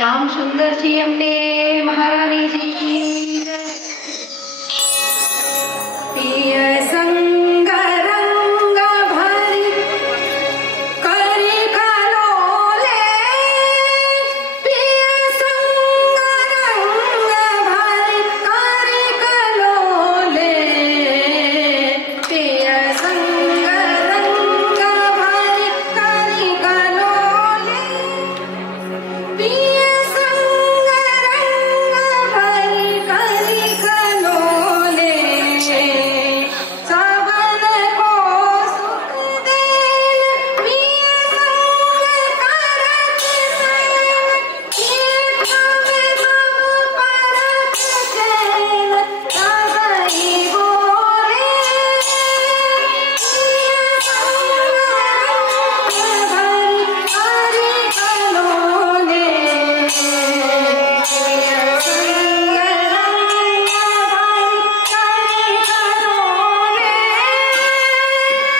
श्याम सुंदर जी अम्बे महारानी जी की प्रिय संग रंग भरी करी कलोले प्रिय संग रंग भरी करी कलोले प्रिय संग रंग भरी करी कलोले प्रिय संग रंग भरी करी कलोले सबन को सुख देन प्रिय संग करत सैन तीर्थ में सब परत चैन सबई बोरे प्रिय संग रंग भरी करी कलोले प्रिय संग रंग भरी करी कलोले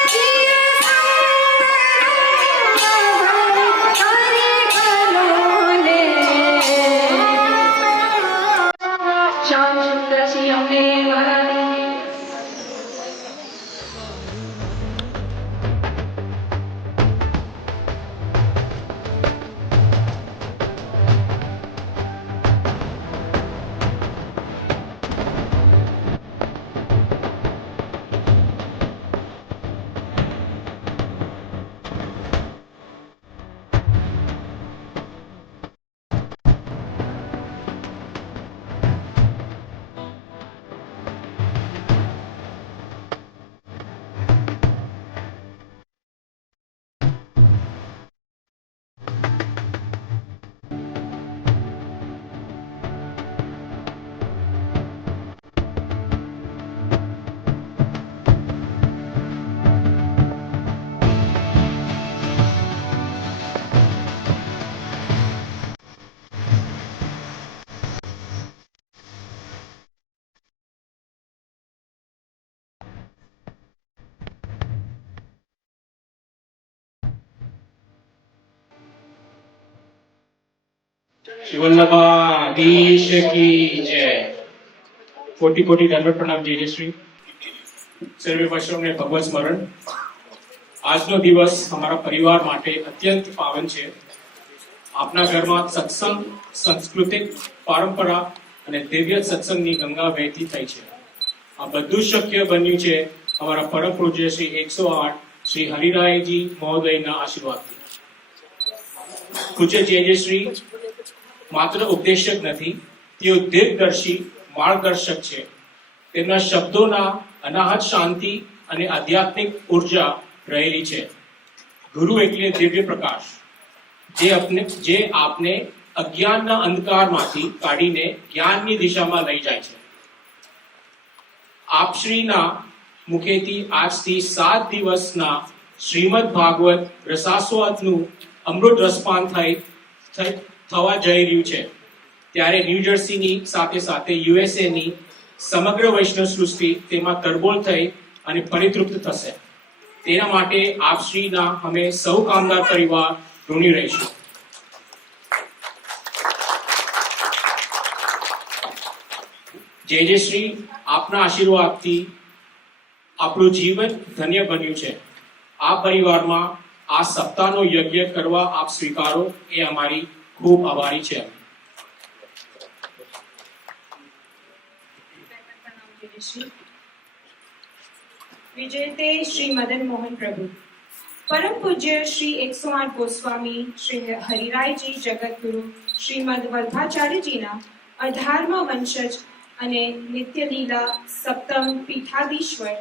प्रिय संग रंग भरी करी कलोले श्याम सुंदर सी अम्बे महारानी शिवल्लभाधीश की जय। कोटि कोटि दंडवत प्रणाम जय श्री સર્વે વૈષ્ણવને ભગવત સ્મરણ। આજનો દિવસ અમારા પરિવાર માટે અત્યંત પાવન છે। આપના ઘરમાં સત્સંગ, સાંસ્કૃતિક પરંપરા અને દિવ્ય સત્સંગની ગંગા વહેતી થઈ છે। આ બધું શક્ય બન્યું છે અમારા પરમ પૂજ્ય શ્રી 108 શ્રી હરિરાયજી મહોદયના આશીર્વાદથી। પૂજ્ય જય શ્રી માત્ર ઉપદેશક નથી, તેઓ દીર્ઘદર્શી માર્ગદર્શક છે। તેમના શબ્દોના અનાહત શાંતિ અને આધ્યાત્મિક ઉર્જા રહેલી છે। ગુરુ એટલે દિવ્ય પ્રકાશ, જે આપને અજ્ઞાનના અંધકારમાંથી કાઢીને જ્ઞાનની દિશામાં લઈ જાય છે। આપશ્રીના મુખેથી આજથી 7 દિવસના શ્રીમદ ભાગવત રસાસ્વાદનું અમૃત રસપાન થવા જઈ રહ્યું છે। ત્યારે ન્યૂજર્સીની સાથે સાથે યુએસએની સમગ્ર વૈષ્ણવ સૃષ્ટિ તેમાં તરબોળ થઈ અને પરિતૃપ્ત થશે। તેના માટે આપશ્રીના અમે સૌ કામદાર પરિવાર ઋણી રહીશું। જય શ્રી આપના આશીર્વાદથી આપણું જીવન ધન્ય બન્યું છે। આ પરિવારમાં આ સપ્તાહનો યજ્ઞ કરવા આપ સ્વીકારો એ અમારી ખૂબ આભારી છે। विजयते श्री मदन मोहन प्रभु परम पूज्य श्री 108 गोस्वामी श्री हरिराय जी जगत गुरु श्रीमद वल्लभाचार्य जी ना 18मा वंशज અને નિત્ય લીલા સપ્તમ પીઠાધીશ્વર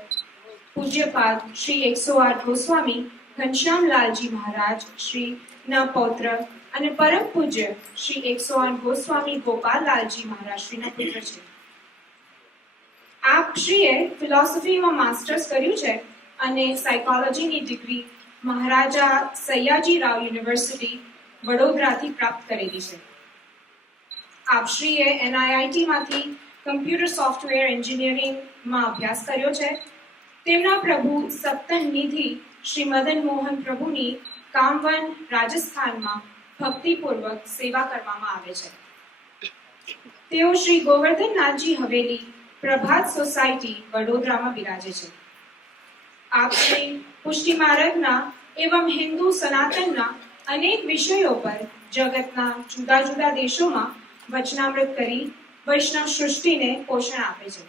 પૂજ્યપાદ શ્રી 108 ગોસ્વામી ઘનશ્યામલાલજી મહારાજ શ્રી ના પૌત્ર અને પરમ પૂજ્ય શ્રી 108 ગોસ્વામી ગોપાલલાલજી મહારાજ શ્રી ના પુત્ર છે। આપ શ્રીએ ફિલોસોફીમાં માસ્ટર્સ કર્યું છે અને સાયકોલોજીની ડિગ્રી મહારાજા સયાજી રાવ યુનિવર્સિટી વડોદરાથી પ્રાપ્ત કરેલી છે। આપ શ્રીએ NIIT માંથી કમ્પ્યુટર સોફ્ટવેર એન્જિનિયરિંગમાં અભ્યાસ કર્યો છે। તેમના પ્રભુ સપ્તન નિધિ શ્રી મદન મોહન પ્રભુની કામવન રાજસ્થાનમાં ભક્તિપૂર્વક સેવા કરવામાં આવે છે. તેઓ શ્રી ગોવર્ધનનાથજી હવેલી પ્રભાત સોસાયટી વડોદરામાં બિરાજે છે. આપ શ્રી પુષ્ટિ માર્ગના એવં હિન્દુ સનાતનના અનેક વિષયો પર જગતના જુદા જુદા દેશોમાં વચનામૃત કરી વૈષ્ણવ સૃષ્ટિને પોષણ આપે છે.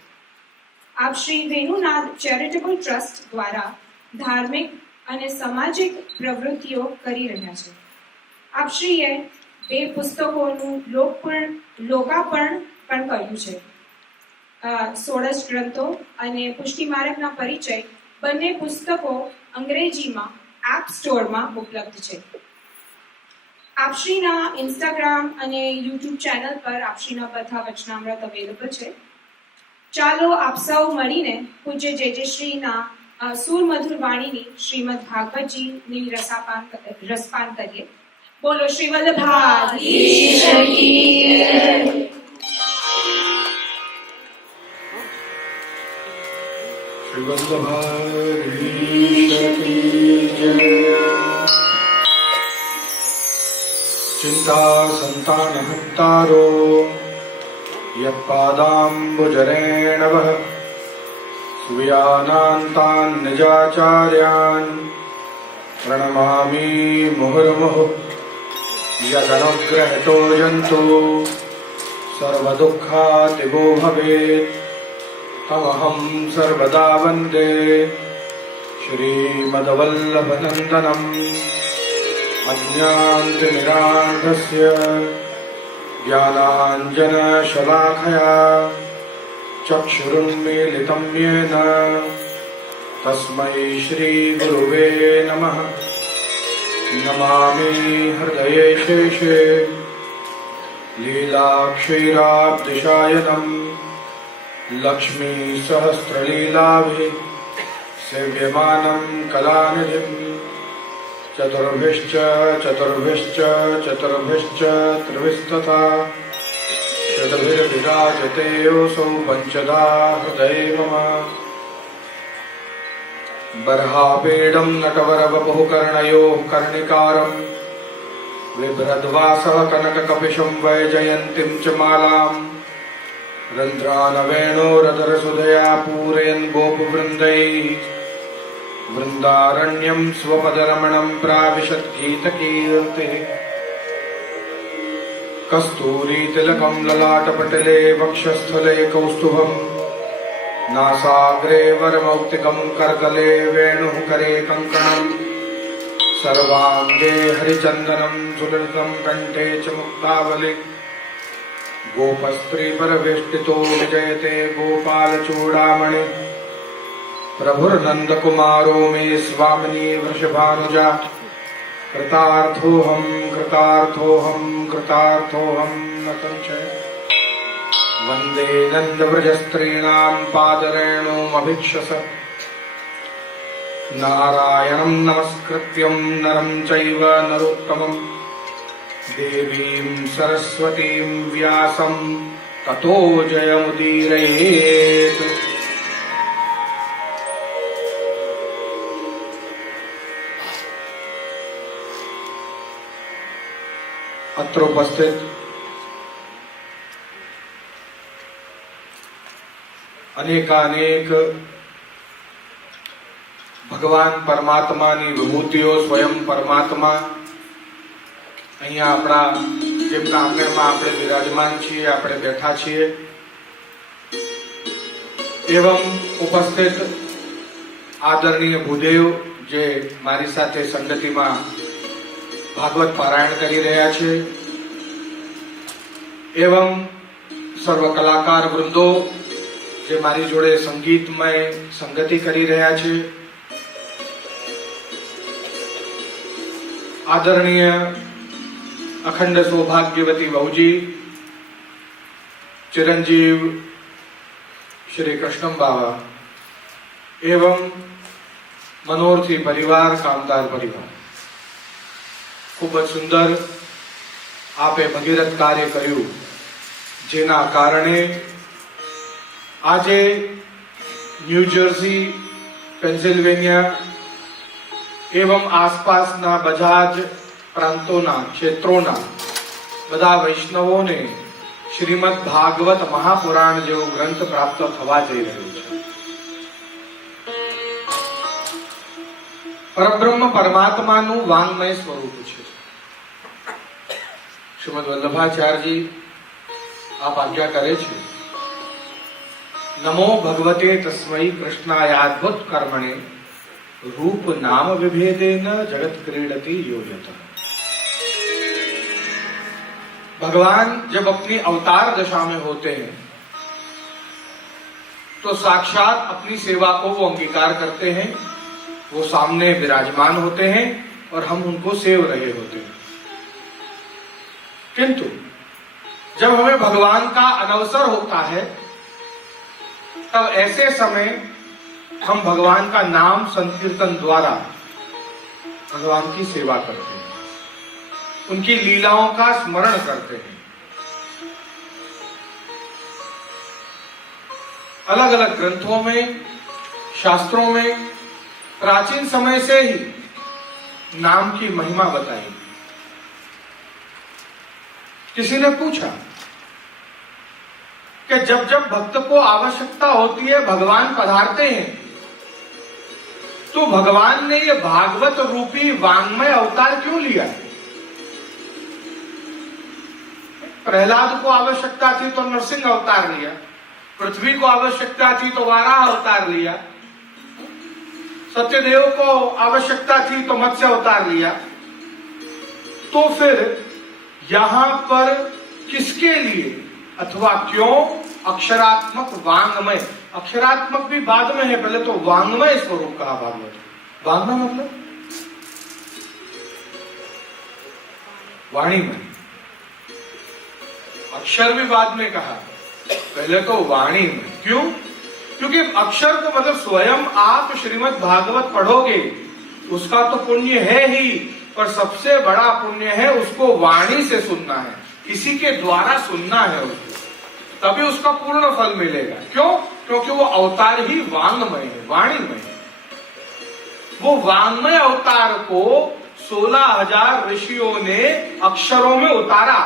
આપ શ્રી વેણુનાથ ચેરિટેબલ ટ્રસ્ટ દ્વારા ધાર્મિક અને સામાજિક પ્રવૃત્તિઓ કરી રહ્યા છે. આપશ્રીએ 2 પુસ્તકોનું લોકાર્પણ પણ કર્યું છે. 16 ગ્રંથો અને પુષ્ટિ માર્ગના પરિચય બંને પુસ્તકો અંગ્રેજીમાં એપ સ્ટોરમાં ઉપલબ્ધ છે. આપશ્રીના ઇન્સ્ટાગ્રામ અને યુટ્યુબ ચેનલ પર આપશ્રીના બધા વચનામૃત અવેલેબલ છે. ચાલો આપ સૌ મળીને પૂજ્ય જેજેશ્રીના સુરમધુર વાણીની શ્રીમદ ભાગવતજીની રસપાન કરીએ. બોલો શ્રી વલ્લભાધીશ કી જય. श्री वल्लभाधीश की जय। चिंता संतानहंतारो यत्पादाम्बुजरेण वः सुव्यानान्तान् निजाचार्यान् प्रणमामि मुहुर्मुहुः। यदनुग्रहितो जन्तु सर्वदुःखातिगो भवेत् तमहं सर्वदा वन्दे श्रीमद्वल्लभनन्दनम्। अज्ञानतिमिरान्धस्य ज्ञानाञ्जनशलाखया चक्षुरुन्मीलितं येन तस्मै श्रीगुरुवे नमः। नमामि हृदये शेषे लीलाक्षीराब्धिशायनम् लक्ष्मी सहस्रलीलाभिः सेव्यमानं कलानिधिम्। चतुर्भिश्च चतुर्भिश्च चतुर्भिश्च त्रिभिस्तथा शतभिर्विराजते योऽसौ पञ्चधा हृदये मम। बर्हापीडं नटवरवपुः कर्णयोः कर्णिकारं बिभ्रद्वासः कनककपिशं वैजयन्तीं च मालाम् रन्ध्रानवेणोरधरसुधया पूरयन् गोपवृन्दैः वृन्दारण्यं स्वपदरमणं प्राविशद्गीतकीर्तिः। कस्तूरीतिलकं ललाटपटले वक्षस्थले कौस्तुभम् नासाग्रे वरमौक्तिकं करतले वेणुः करे कङ्कणम् सर्वाङ्गे हरिचन्दनं सुललितं कण्ठे च मुक्तावली। गोपस्त्रीपरवेष्टितो विजयते गोपालचूडामणि प्रभुर्नन्दकुमारो मे स्वामिनी वृषभानुजा। कृतार्थोऽहं कृतार्थोऽहं कृतार्थोऽहं न संशय। वन्दे नन्दव्रजस्त्रीणां पादरेणुमभीक्षस। नारायणं नमस्कृत्यं नरं चैव नरोत्तमं देवीं सरस्वतीं व्यासं ततो जयमुदीरयेत्। अत्र उपस्थित अनेकानेक भगवान परमात्माની વિભૂતિઓ સ્વયં પરમાત્મા અહીંયા આપણા જેમના આંગણમાં આપણે વિરાજમાન છીએ, આપણે બેઠા છીએ એવં ઉપસ્થિત આદરણીય ભૂદેવ જે મારી સાથે સંગતિમાં ભાગવત પારાયણ કરી રહ્યા છે એવં સર્વ કલાકાર વૃંદો જે મારી જોડે સંગીતમય સંગતિ કરી રહ્યા છે, आदरणीय अखंड सौभाग्यवती बहुजी चिरंजीव श्री कृष्णम बाबा एवं मनोरथी परिवार कामदार परिवार खूब सुंदर आपे भगीरथ कार्य कर्યું જેના કારણે આજે ન્યૂજર્સી, પેન્સિલ્વેનિયા एवं आसपासना बजाज પ્રાંતોના ક્ષેત્રોના બધા વૈષ્ણવોને શ્રીમદ ભાગવત મહાપુરાણ જેવો ગ્રંથ પ્રાપ્ત થવા જઈ રહ્યો છે. પરબ્રહ્મ પરમાત્માનું વાંગમય સ્વરૂપ છે. શ્રીમદ વલ્લભાચાર્યજી આપ આજ્ઞા કરે છે, નમો ભગવતે તસ્મૈ કૃષ્ણાયાદ્ભુત કર્મણે रूप नाम विभेदेन जगत क्रीडति यो यतः. भगवान जब अपनी अवतार दशा में होते हैं तो साक्षात अपनी सेवा को वो अंगीकार करते हैं, वो सामने विराजमान होते हैं और हम उनको सेव रहे होते हैं. किंतु जब हमें भगवान का अनवसर होता है तब ऐसे समय हम भगवान का नाम संकीर्तन द्वारा भगवान की सेवा करते हैं, उनकी लीलाओं का स्मरण करते हैं. अलग अलग ग्रंथों में, शास्त्रों में प्राचीन समय से ही नाम की महिमा बताई. किसी ने पूछा कि जब जब भक्त को आवश्यकता होती है भगवान पधारते हैं, तो भगवान ने ये भागवत रूपी वांग्मय अवतार क्यों लिया? प्रहलाद को आवश्यकता थी तो नरसिंह अवतार लिया, पृथ्वी को आवश्यकता थी तो वाराह अवतार लिया, सत्यदेव को आवश्यकता थी तो मत्स्य अवतार लिया. तो फिर यहां पर किसके लिए अथवा क्यों अक्षरात्मक वांग्मय, अक्षरात्मक भी बाद में है, पहले तो वांग्मय स्वरूप कहा भागवत. वांग्मय मतलब वाणीमय, अक्षर भी बाद में कहा, पहले तो वाणीमय. क्यों? क्योंकि अक्षर को मतलब स्वयं आप श्रीमद् भागवत पढ़ोगे उसका तो पुण्य है ही, पर सबसे बड़ा पुण्य है उसको वाणी से सुनना है, किसी के द्वारा सुनना है उसको, तभी उसका पूर्ण फल मिलेगा. क्यों? क्योंकि वो अवतार ही वांग्मय है, वाणीमय है. वो वांग्मय अवतार को 16,000 ऋषियों ने अक्षरों में उतारा.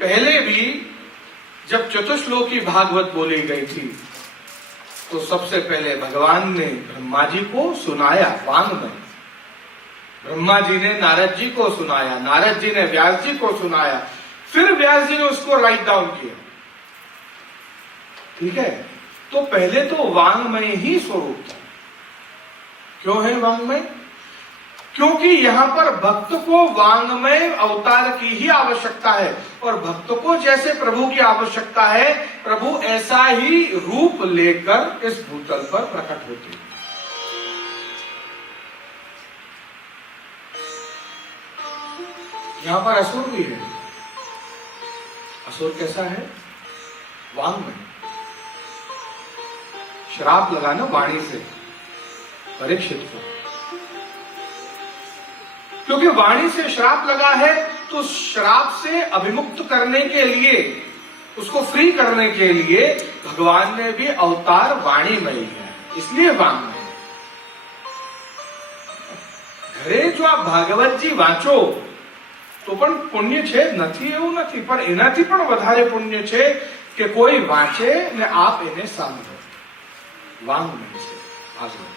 पहले भी जब चतुश्लोकी भागवत बोली गई थी तो सबसे पहले भगवान ने ब्रह्मा जी को सुनाया वांग्मय, ब्रह्मा जी ने नारद जी को सुनाया, नारद जी ने व्यास जी को सुनाया, फिर व्यास जी ने उसको राइट डाउन किया. ठीक है, तो पहले तो वांग्मय ही स्वरूप था. क्यों है वांग्मय? क्योंकि यहां पर भक्त को वांग्मय अवतार की ही आवश्यकता है, और भक्त को जैसे प्रभु की आवश्यकता है, प्रभु ऐसा ही रूप लेकर इस भूतल पर प्रकट होते हैं. यहां पर असुर भी है. असुर कैसा है? वांग्मय. श्राप लगाना वाणी से परीक्षित को, क्योंकि वाणी से श्राप लगा है तो श्राप से अभिमुक्त करने के लिए, उसको फ्री करने के लिए भगवान ने भी अवतार वाणीमय है, इसलिए वांग्मय. घरे जो आप ભાગવતજી વાંચો તો પણ પુણ્ય છે, નથી એવું નથી, પણ એનાથી પણ વધારે પુણ્ય છે કે કોઈ વાંચે ને આપ એને સાંભળો. વાંગ્મય છે ભાગવત.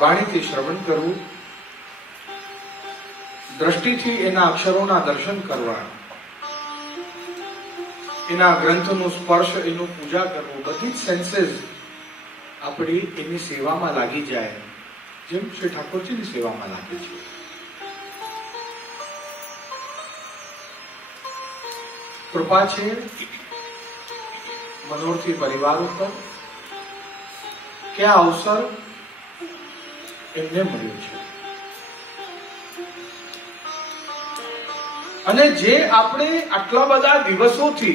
વાણીથી શ્રવણ કરવું, દ્રષ્ટિથી એના અક્ષરોના દર્શન કરવા, એના ગ્રંથનો સ્પર્શ, એનું પૂજા કરવું, બધી જ સેન્सेस આપણી એની સેવામાં લાગી જાય, જેમ શ્રી ઠાકોરજીની સેવામાં લાગે છે. કૃપા છે મનોરથી પરિવાર ઉપર કે આ અવસર એમને મળ્યું છે. અને જે આપણે આટલા બધા દિવસોથી,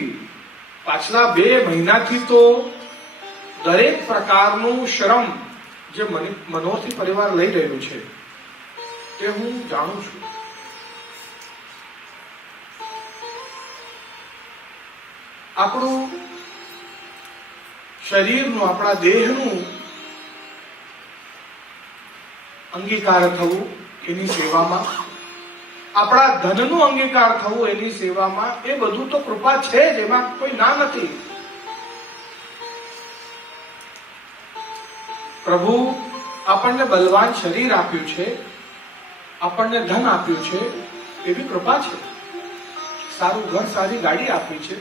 પાછલા 2 મહિનાથી તો દરેક પ્રકારનું શ્રમ જે મનોરથી પરિવાર લઈ રહ્યું છે તે હું જાણું છું. આપણું શરીરનું, આપણા દેહનું અંગીકાર થવું એની સેવામાં, આપણા ધનનું અંગીકાર થવું એની સેવામાં, એ બધું તો કૃપા છે જ, એમાં કોઈ ના નથી. પ્રભુ આપણને બલવાન શરીર આપ્યું છે, આપણને ધન આપ્યું છે, એવી કૃપા છે. સારું ઘર, સારી ગાડી આપી છે.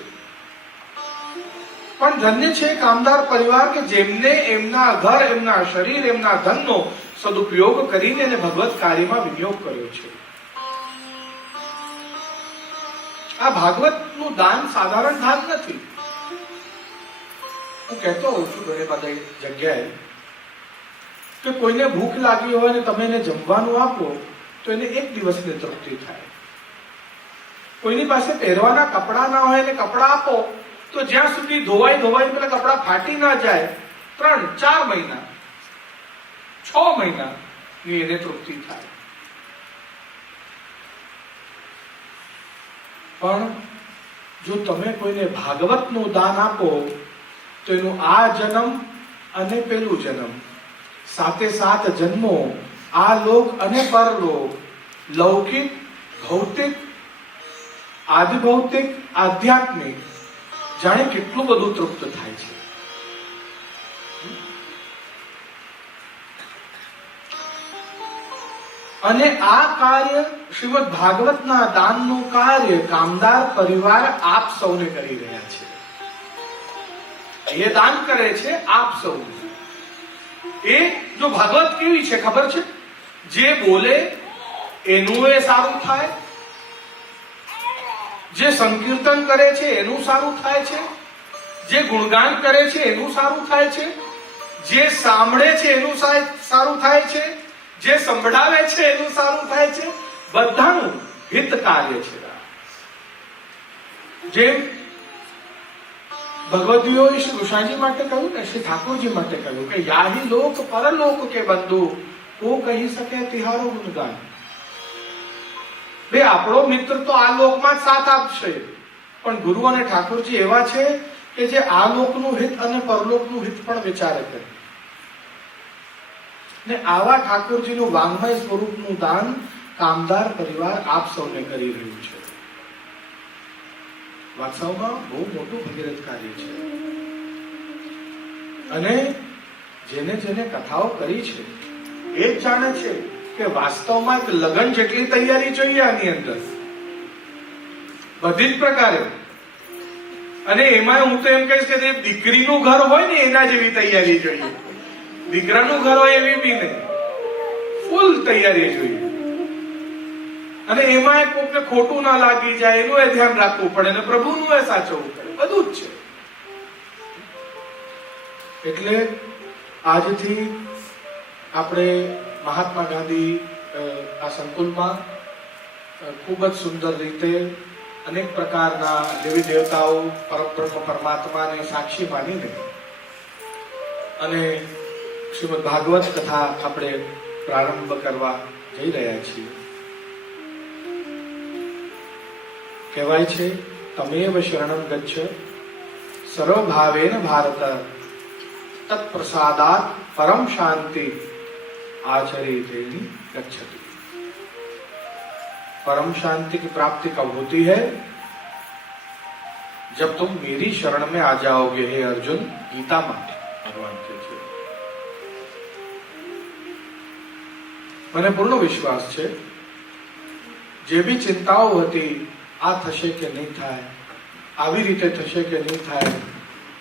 પણ ધન્ય છે કામદાર પરિવાર કે જેમને એમના ઘર, એમના શરીર, એમના ધનનો સદુપયોગ કરીને એને ભગવત કાર્યમાં વિનિયોગ કર્યો છે. આ ભાગવતનું દાન સાધારણ દાન નથી. હું કહેતો હોઉં છું ઘણી બધી જગ્યાએ કે કોઈને ભૂખ લાગી હોય ને તમે એને જમવાનું આપો તો એને એક દિવસની તૃપ્તિ થાય. કોઈની પાસે પહેરવાના કપડા ના હોય ને કપડા આપો તો જ્યાં સુધી ધોવાઈ પેલા કપડા ફાટી ના જાય 3-4 મહિના 6 મહિના ની એને તૃપ્તિ થાય. પણ જો તમે કોઈને ભાગવતનું દાન આપો તો એનું આ જન્મ અને પેલું જન્મ, સાથે સાત જન્મો, આ લોક અને પરલોક, લૌકિક, ભૌતિક, આદિભૌતિક, આધ્યાત્મિક, જાણે કેટલું બધું તૃપ્ત થાય છે. અને આ કાર્ય શ્રીમદ ભાગવતના દાનનું કાર્ય કામદાર પરિવાર આપ સૌને કરી રહ્યા છે. એ દાન કરે છે આપ સૌને. એ જો ભાગવત કેવી છે ખબર છે? જે બોલે એનું એ સારું થાય, જે સંકીર્તન કરે છે એનું સારું થાય છે, જે ગુણગાન કરે છે એનું સારું થાય છે, જે સાંભળે છે એનું સારું થાય છે, જે સંભળાવે છે એનું સારું થાય છે. બધાનું હિત કાર્ય છે. જેમ ભગવદીઓએ શ્રી કૃષ્ણજી માટે કહ્યું ને, શ્રી ઠાકોરજી માટે કહ્યું કે યાહી લોક પરલોક કે બંધુ કો કહી શકે તિહારો ગુણગાન. બે આપણો મિત્ર તો આ લોકમાં જ સાથ આપશે, પણ ગુરુ અને ઠાકોરજી એવા છે કે જે આ લોકનું હિત અને પરલોકનું હિત પણ વિચારે કરે. ને આવા ઠાકોરજીનું વાંગ્મય સ્વરૂપનું દાન કામદાર પરિવાર આપ સૌને કરી રહ્યું છે. વાસ્તવમાં બહુ મોટું ભગીરથ કાર્ય છે. અને જેને જેને કથાઓ કરી છે એ જ જાણે છે કે વાસ્તવમાં લગ્ન જેટલી તૈયારી જોઈએ આની અંદર, બધી જ પ્રકારે. અને એમાં હું તો એમ કહીશ કે જે દીકરીનું ઘર હોય ને એના જેવી તૈયારી જોઈએ. દીકરાનું ઘર હોય એવી બી નહીં, ફૂલ તૈયારી જોઈએ. અને એમાં કોઈને ખોટું ના લાગી જાય એનું એ ધ્યાન રાખવું પડે, અને પ્રભુનું એ સાચવવું પડે. બધું જ છે. એટલે આજથી આપણે મહાત્મા ગાંધી આ સંકુલમાં ખૂબ જ સુંદર રીતે અનેક પ્રકારના દેવી દેવતાઓ, પરબ્રહ્મ પરમાત્માને સાક્ષી માનીને અને શ્રીમદ ભાગવત કથા આપણે પ્રારંભ કરવા જઈ રહ્યા છીએ. કહેવાય છે તમેવ શરણમ ગચ્છ સર્વભાવેન ભારત तत्प्रसादात परम शांति आचरितेनि गच्छति. परम शांति की प्राप्ति कब होती है? जब तुम मेरी शरण में आ जाओगे हे अर्जुन. गीता માટે ભગવાન કહે છે. મને પૂર્ણ વિશ્વાસ છે જે બી ચિંતાઓ હતી, આ થશે કે નહીં થાય, આવી રીતે થશે કે નહીં થાય,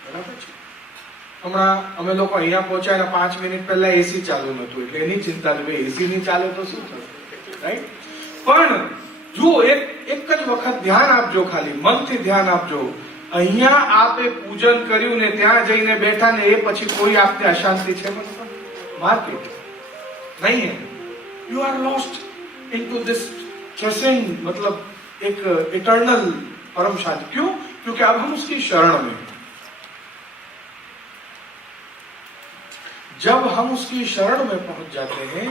બરાબર છે. હમણાં અમે લોકો અહીંયા પહોંચ્યા 5 મિનિટ પહેલા એસી ચાલુ નતું, એટલે એની ચિંતા છે એસી નહીં ચાલે તો શું થશે, રાઈટ? પણ જુઓ, એક જ વખત ધ્યાન આપજો, ખાલી મનથી ધ્યાન આપજો. અહીંયા આપે પૂજન કર્યું ને ત્યાં જઈને બેઠા ને એ પછી કોઈ આપને અશાંતિ છે માર્કેટ નહીં. You are lost into this stressing, मतलब एक इटर्नल परम शांति. क्यों? क्योंकि अब हम उसकी शरण में, जब हम उसकी शरण में पहुंच जाते हैं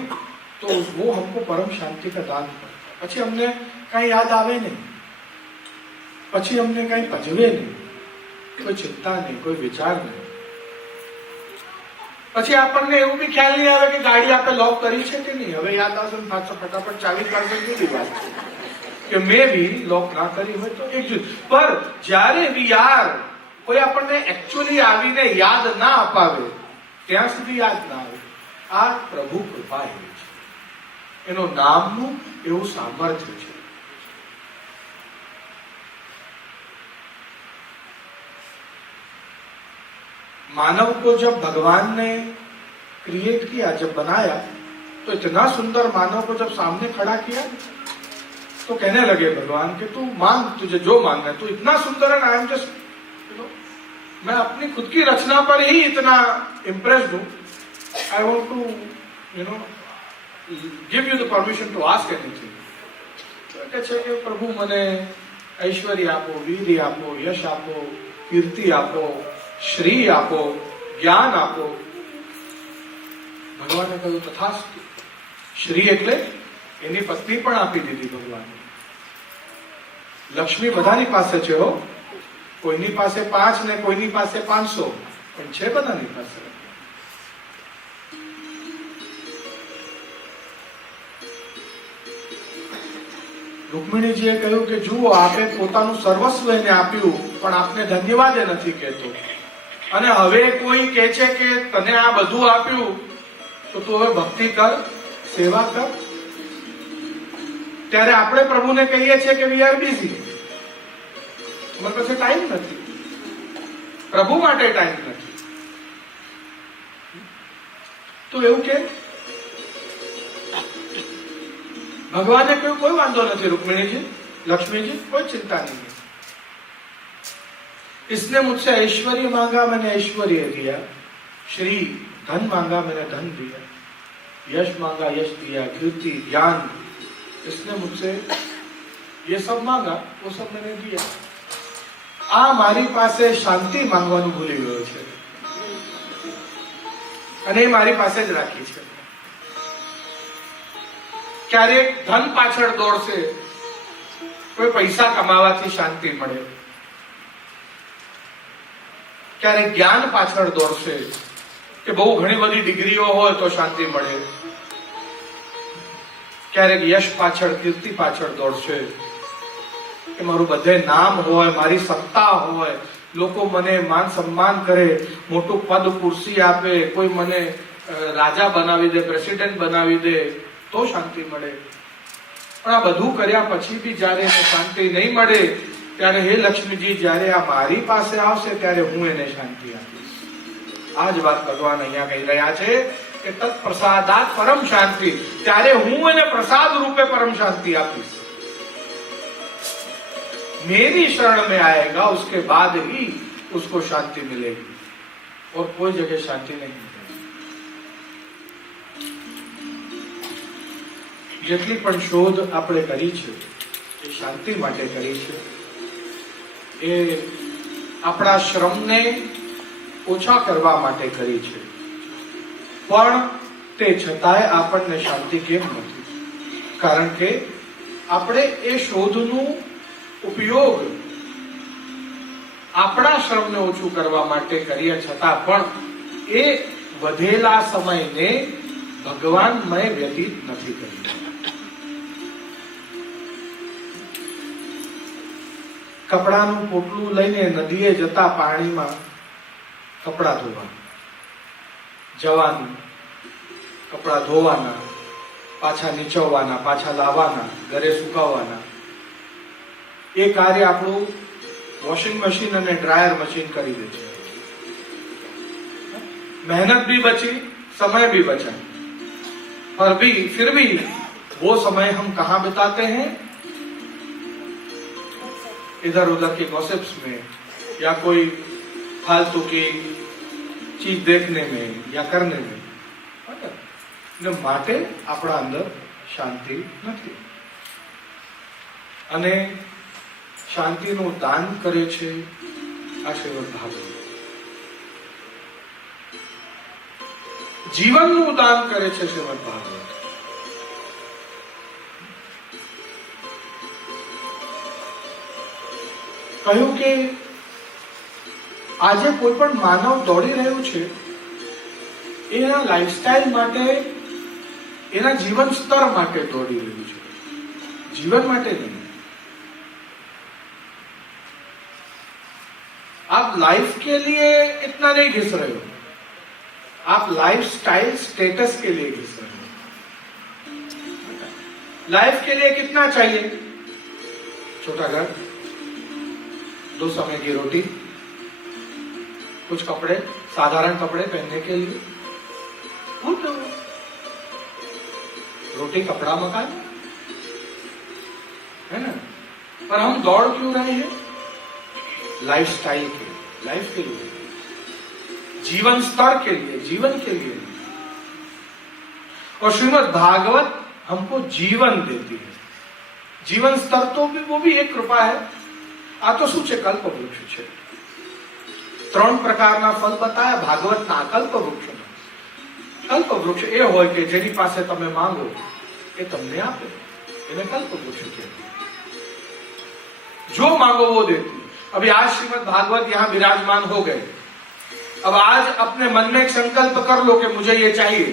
तो वो हमको परम शांति का दान करता है. પછી અમને કઈ યાદ આવે નહીં, પછી અમને કઈ પજવે નહીં, કોઈ ચિંતા નહીં, કોઈ વિચાર નહીં. પછી આપણને એવું બી ખ્યાલ નહીં આવે કે ગાડી આપણે લોક કરી છે કે નહીં. હવે યાદ આવશે ને પાછો ફટાફટ ચાવી કાઢશે કેવી વાત છે કે મે બી લોક ના કરી હોય તો એક જુદ. પર જ્યારે કોઈ આપણને એકચ્યુઅલી આવીને યાદ ના અપાવે ત્યાં સુધી યાદ ના આવે. આ પ્રભુ કૃપા એવી છે, એનો નામનું એવું સામર્થ્ય છે. मानव को जब भगवान ने क्रिएट किया, जब बनाया, तो इतना सुंदर मानव को जब सामने खड़ा किया तो कहने लगे भगवान कि तू मांग, तुझे जो मांगना है, तू इतना सुंदर है. आई एम जस्ट मैं अपनी खुद की रचना पर ही इतना इम्प्रेस्ड हूं. I want to give you the permission to ask anything. કહે છે કે પ્રભુ મને ઐશ્વર્ય આપો, વીર્ય આપો, યશ આપો, કીર્તિ આપો, શ્રી આપો, જ્ઞાન આપો. ભગવાને કહ્યું તથાસ્તુ. શ્રી એટલે એની પત્ની પણ આપી દીધી ભગવાને. લક્ષ્મી બધાની પાસે છે હો, કોઈની પાસે 5 ને કોઈની પાસે 500, પણ છે બધાની પાસે. રૂકમિણીજીએ કહ્યું કે જુઓ, આપે પોતાનું સર્વસ્વ એને આપ્યું પણ આપને ધન્યવાદ એ નથી કહેતો, અને હવે કોઈ કહે છે કે તને આ બધું આપ્યું તો તું હવે ભક્તિ કર, સેવા કર. ત્યારે આપણે પ્રભુને કહીએ છીએ કે વી આર બિઝી, તમારી પાસે ટાઈમ નથી, પ્રભુ માટે ટાઈમ નથી. તો એવું કેમ? ભગવાને કહ્યું કોઈ વાંધો નથી रुक्मिणी लक्ष्मी जी, कोई चिंता नहीं है. इसने मुझसे ऐश्वर्य मांगा, मैंने ऐश्वर्य दिया. श्री धन मांगा, मैंने धन दिया. यश मांगा, यश दिया. कीर्ति, ज्ञान, इसने मुझसे ये सब मांगा, वो सब मैंने दिया. आ मारी પાસે શાંતિ માંગવાનું ભૂલી ગયો છે અને એ મારી પાસે જ રાખી છે. ક્યારેક ધન પાછળ દોડશે, કોઈ પૈસા કમાવાથી શાંતિ મળે. ક્યારેક જ્ઞાન પાછળ દોડશે કે બહુ ઘણી બધી ડિગ્રીઓ હોય તો શાંતિ મળે. ક્યારેક યશ પાછળ, કીર્તિ પાછળ દોડશે કે મારું બધે નામ હોય, મારી સત્તા હોય, લોકો મને માન સન્માન કરે, મોટું પદ ખુરશી આપે, કોઈ મને રાજા બનાવી દે, પ્રેસિડેન્ટ બનાવી દે તો શાંતિ મળે. પણ આ બધું કર્યા પછી બી જયારે એને શાંતિ નહીં મળે ત્યારે હે લક્ષ્મીજી, જયારે આ મારી પાસે આવશે ત્યારે હું એને શાંતિ આપીશ. આ જ વાત ભગવાન અહીંયા કહી રહ્યા છે કે તત્ પ્રસાદાત પરમ શાંતિ. ત્યારે હું એને પ્રસાદ રૂપે પરમ શાંતિ આપીશ. मेरी शरण में आएगा, उसके बाद ही उसको शांति मिलेगी और कोई जगह शांति नहीं मिलेगी. જેટલી પણ શોધ આપણે કરી છે એ શાંતિ માટે કરી છે. એ આપણા શ્રમને ઓછા કરવા માટે કરી છે. પણ તે છતાંય આપણને શાંતિ કેમ નથી? કારણ કે આપણે એ શોધનું ઉપયોગ આપણા શ્રમને ઓછું કરવા માટે કરીએ છતાં પણ એ વધેલા સમયને ભગવાનમય વ્યતીત નથી કર્યું. કપડાનું પોટલું લઈને નદીએ જતા પાણીમાં કપડા ધોવા જવાનું, કપડા ધોવાના, પાછા નીચોવાના, પાછા લાવવાના, ઘરે સુકાવવાના. એ કાર્ય આપણું વોશિંગ મશીન અને ડ્રાયર મશીન કરી દે છે. मेहनत भी बची, समय भी बचा, पर फिर भी वो समय हम कहाँ बिताते हैं? इधर उधर के गॉसिप्स में या कोई फालतू की चीज देखने में या करने में. માટે આપણા અંદર શાંતિ નથી. અને શાંતિનું દાન કરે છે આ શ્રીમદ ભાગવત. જીવનનું દાન કરે છે શ્રીમદ ભાગવત. કહ્યું કે આજે કોઈ પણ માનવ દોડી રહ્યું છે એના લાઈફસ્ટાઈલ માટે, એના જીવન સ્તર માટે દોડી રહ્યું છે, જીવન માટે નહીં. आप लाइफ के लिए इतना नहीं घिस रहे हो, आप लाइफ स्टाइल स्टेटस के लिए घिस रहे हो. लाइफ के लिए कितना चाहिए? छोटा घर, 2 समय की रोटी, कुछ कपड़े, साधारण कपड़े पहनने के लिए. तो रोटी, कपड़ा, मकान, है ना. पर हम दौड़ क्यों रहे हैं? लाइफ स्टाइल के, लाइफ के लिए, जीवन स्तर के लिए, जीवन के लिए. और श्रीमद् भागवत हमको जीवन देती है. जीवन स्तर तो भी, वो भी एक कृपा है. आ तो શું છે? કલ્પવૃક્ષ છે. 3 પ્રકારના ફળ બતાયા ભાગવતના કલ્પવૃક્ષમાં. કલ્પવૃક્ષ એ હોય કે જેની પાસે તમે માંગો એ તમને આપે, એને કલ્પવૃક્ષ કહેવાય. जो मांगो वो देती. अभी आज श्रीमद् भागवत यहाँ विराजमान हो गए. अब आज अपने मन में एक संकल्प कर लो कि मुझे ये चाहिए.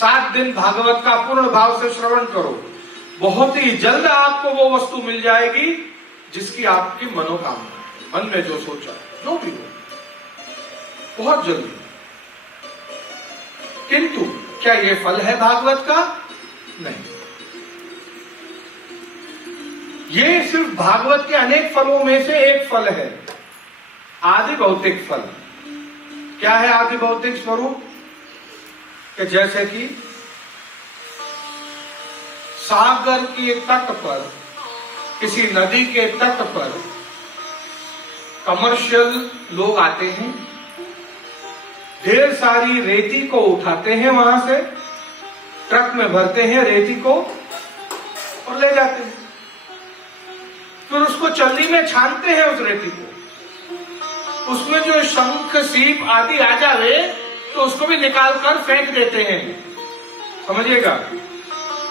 7 दिन भागवत का पूर्ण भाव से श्रवण करो. बहुत ही जल्द आपको वो वस्तु मिल जाएगी जिसकी आपकी मनोकामना, मन में जो सोचा, जो भी हो, बहुत जल्दी. किंतु क्या ये फल है भागवत का? नहीं. ये सिर्फ भागवत के अनेक फलों में से एक फल है, आदि भौतिक फल. क्या है आदि भौतिक स्वरूप? कि जैसे कि सागर के तट पर, किसी नदी के तट पर कमर्शियल लोग आते हैं, ढेर सारी रेती को उठाते हैं, वहां से ट्रक में भरते हैं रेती को और ले जाते हैं. फिर उसको चलनी में छानते हैं उस रेती को. उसमें जो शंख, सीप आदि आ जावे तो उसको भी निकाल कर फेंक देते हैं. समझिएगा.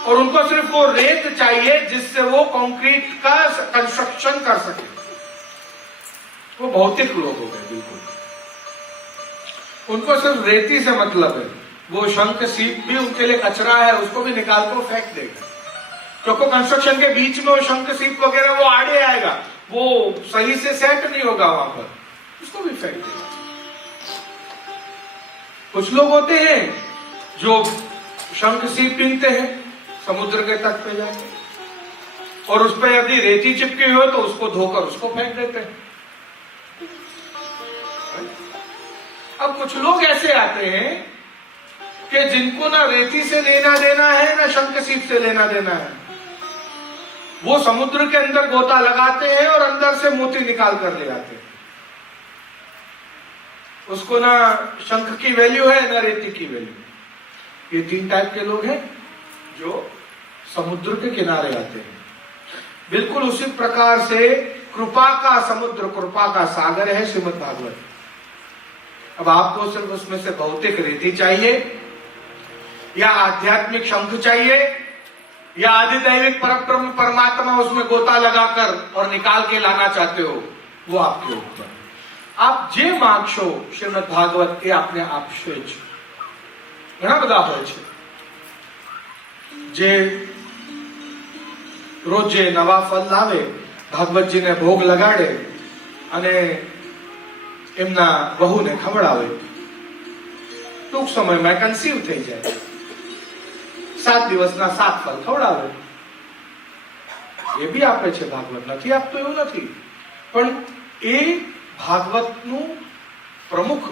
और उनको सिर्फ वो रेत चाहिए जिससे वो कंक्रीट का कंस्ट्रक्शन कर सके. वो भौतिक लोग हो गए बिल्कुल. उनको सिर्फ रेती से मतलब है. वो शंख, सीप भी उनके लिए कचरा है, उसको भी निकाल कर फेंक देगा. क्योंकि कंस्ट्रक्शन के बीच में वो शंख, सीप वगैरह वो आड़े आएगा, वो सही से सेट नहीं होगा वहां पर, उसको भी फेंक देगा. कुछ लोग होते हैं जो शंख, सीप पीनते हैं समुद्र के तट पे जाके, और उस पर यदि रेती चिपकी हो तो उसको धोकर उसको फेंक देते हैं. अब कुछ लोग ऐसे आते हैं कि जिनको ना रेती से लेना देना है, ना शंख, सीप से लेना देना है. वो समुद्र के अंदर गोता लगाते हैं और अंदर से मोती निकाल कर ले आते हैं. उसको ना शंख की वैल्यू है, ना रेती की वैल्यू. ये 3 टाइप के लोग हैं जो समुद्र के किनारे आते हैं. बिल्कुल उसी प्रकार से कृपा का समुद्र, कृपा का सागर है श्रीमद् भागवत. अब आपको सिर्फ उसमें से भौतिक रेती चाहिए, या आध्यात्मिक शंख चाहिए, या आदिदैविक परब्रह्म परमात्मा उसमें गोता लगाकर और निकाल के लाना चाहते हो, वो आपके ऊपर. आप जे मागशो શ્રીમદ ભાગવત એ આપને આપશે જ. ઘણા બધા હોય છે જે રોજે નવા ફળ લાવે, ભાગવતજીને ભોગ લગાડે અને એમના વહુને ખવડાવે. ટૂંક સમયમાં કન્સીવ થઈ જાય, 7 દિવસના 7 ફળ ખવડાવે. એ બી આપે છે ભાગવત, નથી આપતો એવું નથી. પણ એ ભાગવતનું પ્રમુખ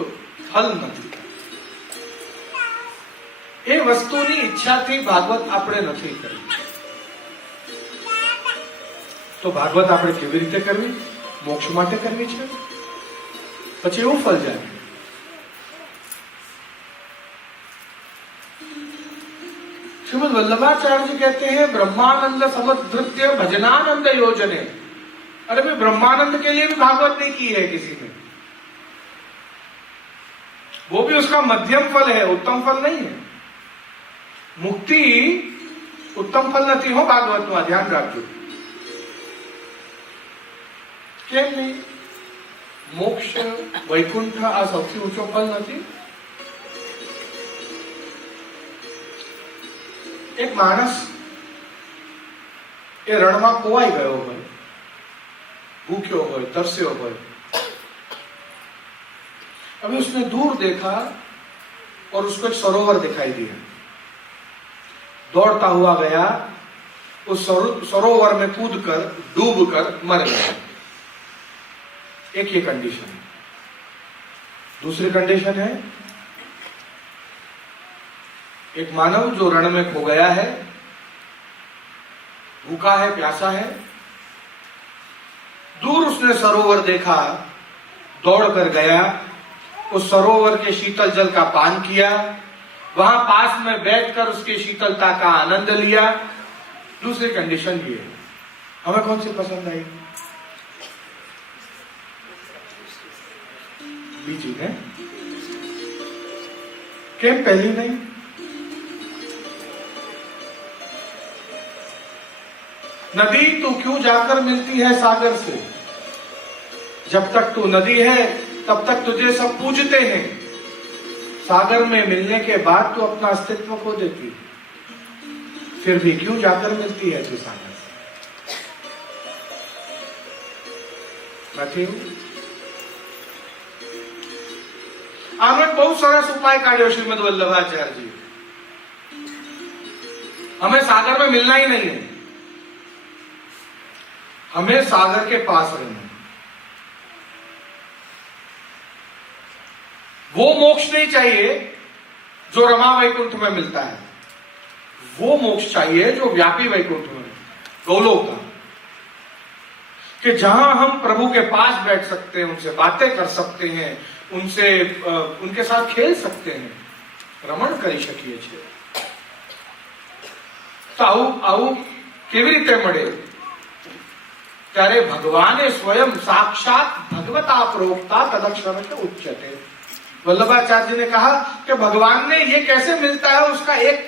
ફલ નથી. એ વસ્તુની ઈચ્છાથી ભાગવત આપણે નથી કરી. તો ભાગવત આપણે કેવી રીતે કરવી? મોક્ષ માટે કરવી છે. પછી એવું ફલ જાય. श्रीमद् वल्लभाचार्य जी कहते हैं ब्रह्मानंद समुद्धृत्य भजनानंद योजने. अरे भाई, ब्रह्मानंद के लिए भी भागवत नहीं की है किसी ने. वो भी उसका मध्यम फल है, उत्तम फल नहीं है. मुक्ति उत्तम फल नहीं हो भागवत में, ध्यान रखो. કેમ નહીં? મોક્ષ, વૈકુંઠ આ સૌથી ઊંચો ફલ નથી? એક માણસ એ રણમાં ખોવાઈ ગયો હોય, ભૂખ્યો હોય, તરસ્યો હોય। अभी उसने दूर देखा और उसको एक सरोवर दिखाई दिया। दौड़ता हुआ गया, उस सरोवर में कूदकर डूबकर मर गया। एक ये कंडीशन है। दूसरी कंडीशन है, एक मानव जो रण में खो गया है, भूखा है, प्यासा है, दूर उसने सरोवर देखा, दौड़कर गया, उस सरोवर के शीतल जल का पान किया, वहां पास में बैठकर उसकी शीतलता का आनंद लिया। दूसरी कंडीशन ये है। हमें कौन सी पसंद आई? बीजी ने केम पहली नहीं? नदी तू क्यों जाकर मिलती है सागर से? जब तक तू नदी है तब तक तुझे सब पूजते हैं, सागर में मिलने के बाद तू अपना अस्तित्व खो देती है। फिर भी क्यों जाकर मिलती है तू सागर से? નથી આનો બહુ સરસ ઉપાય કાઢ્યો શ્રીમદ વલ્લભાચાર્ય। हमें सागर में मिलना ही नहीं है, हमें सागर के पास रहना है। वो मोक्ष नहीं चाहिए जो रमा वैकुंठ में मिलता है, वो मोक्ष चाहिए जो व्यापी वैकुंठ में, गौलोक का, कि जहां हम प्रभु के पास बैठ सकते हैं, उनसे बातें कर सकते हैं, उनसे उनके साथ खेल सकते हैं, रमण કરી શકીએ છીએ। તો આવું કેવી રીતે મળે? ત્યારે ભગવાને સ્વયં સાક્ષાત ભગવતા પ્રોક્તા તદક્ષર के उच्यते। वल्लभाचार्य जी ने कहा कि भगवान ने ये कैसे मिलता है, उसका एक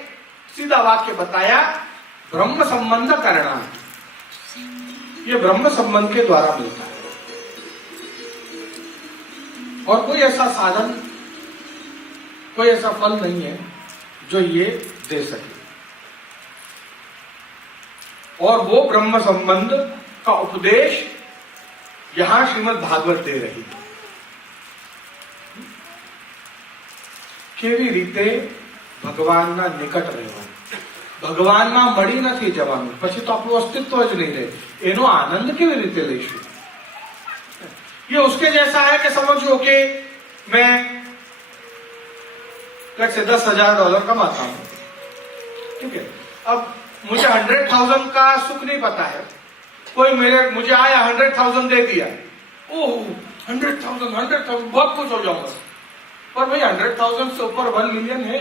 सीधा वाक्य बताया, ब्रह्म संबंध करना। ये ब्रह्म संबंध के द्वारा मिलता है और कोई ऐसा साधन, कोई ऐसा फल नहीं है जो ये दे सके। और वो ब्रह्म संबंध का उपदेश यहां श्रीमद् भागवत दे रही है। કેવી રીતે ભગવાનના નિકટ રહેવાનું, ભગવાનમાં મળી નથી જવાનું, પછી તો આપણું અસ્તિત્વ જ નહીં રહે, એનો આનંદ કેવી રીતે લઈશું? ये उसके जैसा है कि समझो कि मैं से $10,000 कमाता हूं, ठीक है, अब मुझे 100,000 का सुख नहीं पता है, कोई मुझे आया 100,000 दे दिया, ओह 100,000 बहुत खुश हो जाऊंगा। पर भाई 100,000 से ऊपर 1 मिलियन है,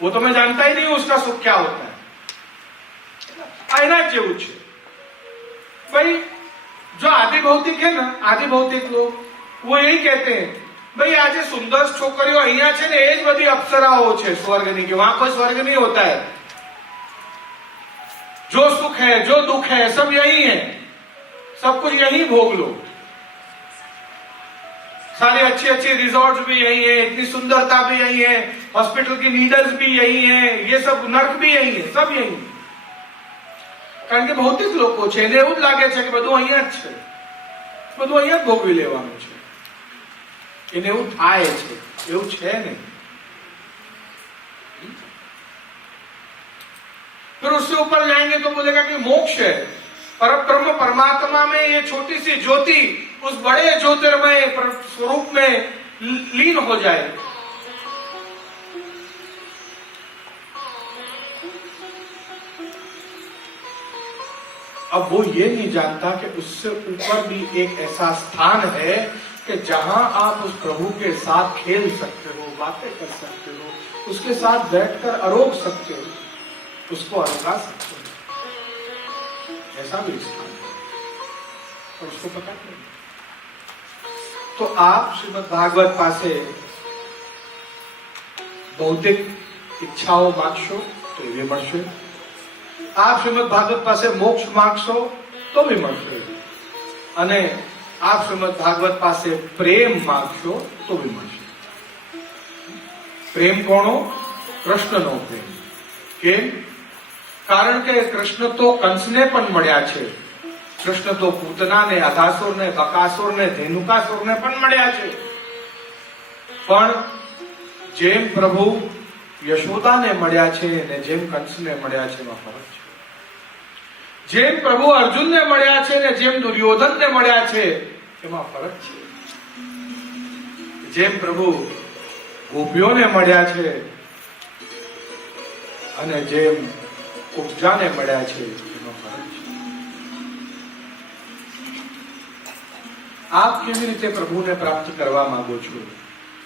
वो तो मैं जानता ही नहीं उसका सुख क्या होता है। आईना जेवू छे भाई, जो आदि भौतिक है ना, आदि भौतिक लोग वो यही कहते हैं, भाई आज सुंदर छोकरीओ अहिया छे ने एज बधी अप्सराओ छे स्वर्गनी के, वहां कोई स्वर्ग नहीं होता है। जो सुख है, जो दुख है, सब यही है, सब कुछ यही भोग लो। सारी अच्छी अच्छी रिजॉर्ट्स भी यही है, इतनी सुंदरता भी यही है, हॉस्पिटल की नीडल्स भी यही है, ये सब नर्क भी यही है, सब यही है। કારણ કે ભૌતિક લોકો છે એને એવું જ લાગે છે કે બધું અહીંયા જ છે, બધું અહીંયા જ ભોગવી લેવાનું છે, એને એવું થાય છે, એવું છે નહીં। फिर उससे ऊपर जाएंगे तो बोलेगा कि मोक्ष है, परब्रह्म परमात्मा में ये छोटी सी ज्योति उस बड़े ज्योतिर्मय स्वरूप में लीन हो जाए। अब वो ये नहीं जानता कि उससे ऊपर भी एक ऐसा स्थान है कि जहां आप उस प्रभु के साथ खेल सकते हो, बातें कर सकते हो, उसके साथ बैठकर अरोग सकते हो, उसको अरोगा सकते हो, ऐसा भी स्थान है और उसको पता नहीं। तो आप श्रीमद् भागवत पासे भौतिक इच्छाओं मांगशो तो ये મળશે, आप श्रीमद् भागवत पासे मोक्ष मांगशो तो भी મળશે, અને आप श्रीमद् भागवत पासे प्रेम मांगशो तो भी મળશે। प्रेम કોનો? કૃષ્ણનો પ્રેમ। કેમ? કારણ કે કૃષ્ણ તો કંસને પણ મળ્યા છે, કૃષ્ણ તો પૂતનાને, અઘાસુરને, બકાસુરને, ધેનુકાસુરને પણ મળ્યા છે. પણ જેમ પ્રભુ યશોદાને મળ્યા છે ને જેમ કંસને મળ્યા છે એમાં ફરક છે. જેમ પ્રભુ અર્જુનને મળ્યા છે ને જેમ દુર્યોધનને મળ્યા છે એમાં ફરક છે. જેમ પ્રભુ ગોપીઓને મળ્યા છે અને જેમ ઉપજાને મળ્યા છે એમાં ફરક છે. आप કેવી રીતે પ્રભુને પ્રાપ્ત કરવા માંગો છો?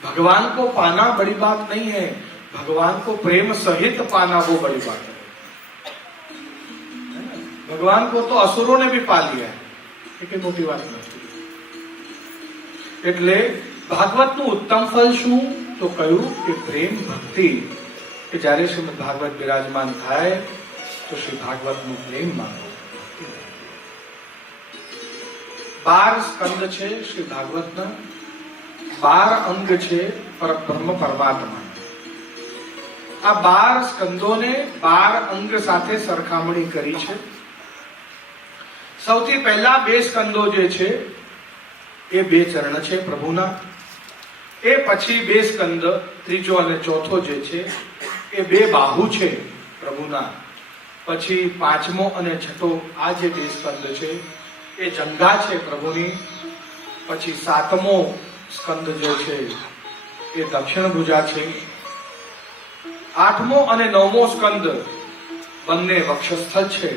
भगवान को पाना बड़ी बात नहीं है, भगवान को प्रेम सहित पाना वो बड़ी बात है. भगवान को तो असुरों ने भी पा लिया है, ये कोई मोटी बात नहीं. એટલે ભાગવતનું ઉત્તમ ફળ શું? તો કહ્યું કે પ્રેમ ભક્તિ. કે જ્યારે શ્રીમદ ભાગવત બિરાજમાન થાય તો શ્રી ભાગવતનું પ્રેમ માંગો. 12 સ્કંદ છે શ્રી ભાગવતના, 12 અંગ છે પરબ્રહ્મ પરમાત્મા. આ 12 સ્કંદોને 12 અંગ સાથે સરખામણી કરી છે. સૌથી પહેલા 2 સ્કંદો જે છે એ 2 ચરણ છે પ્રભુના. એ પછી 2 સ્કંદ, ત્રીજો અને ચોથો જે છે એ 2 બાહુ છે પ્રભુના. પછી પાંચમો અને છઠ્ઠો આ જે 2 સ્કંદ છે એ જંઘા છે પ્રભુની. પછી 7મો સ્કંદ જે છે એ દક્ષિણ ભુજા છે. 8મો અને 9મો સ્કંદ બંને વક્ષસ્થળ છે.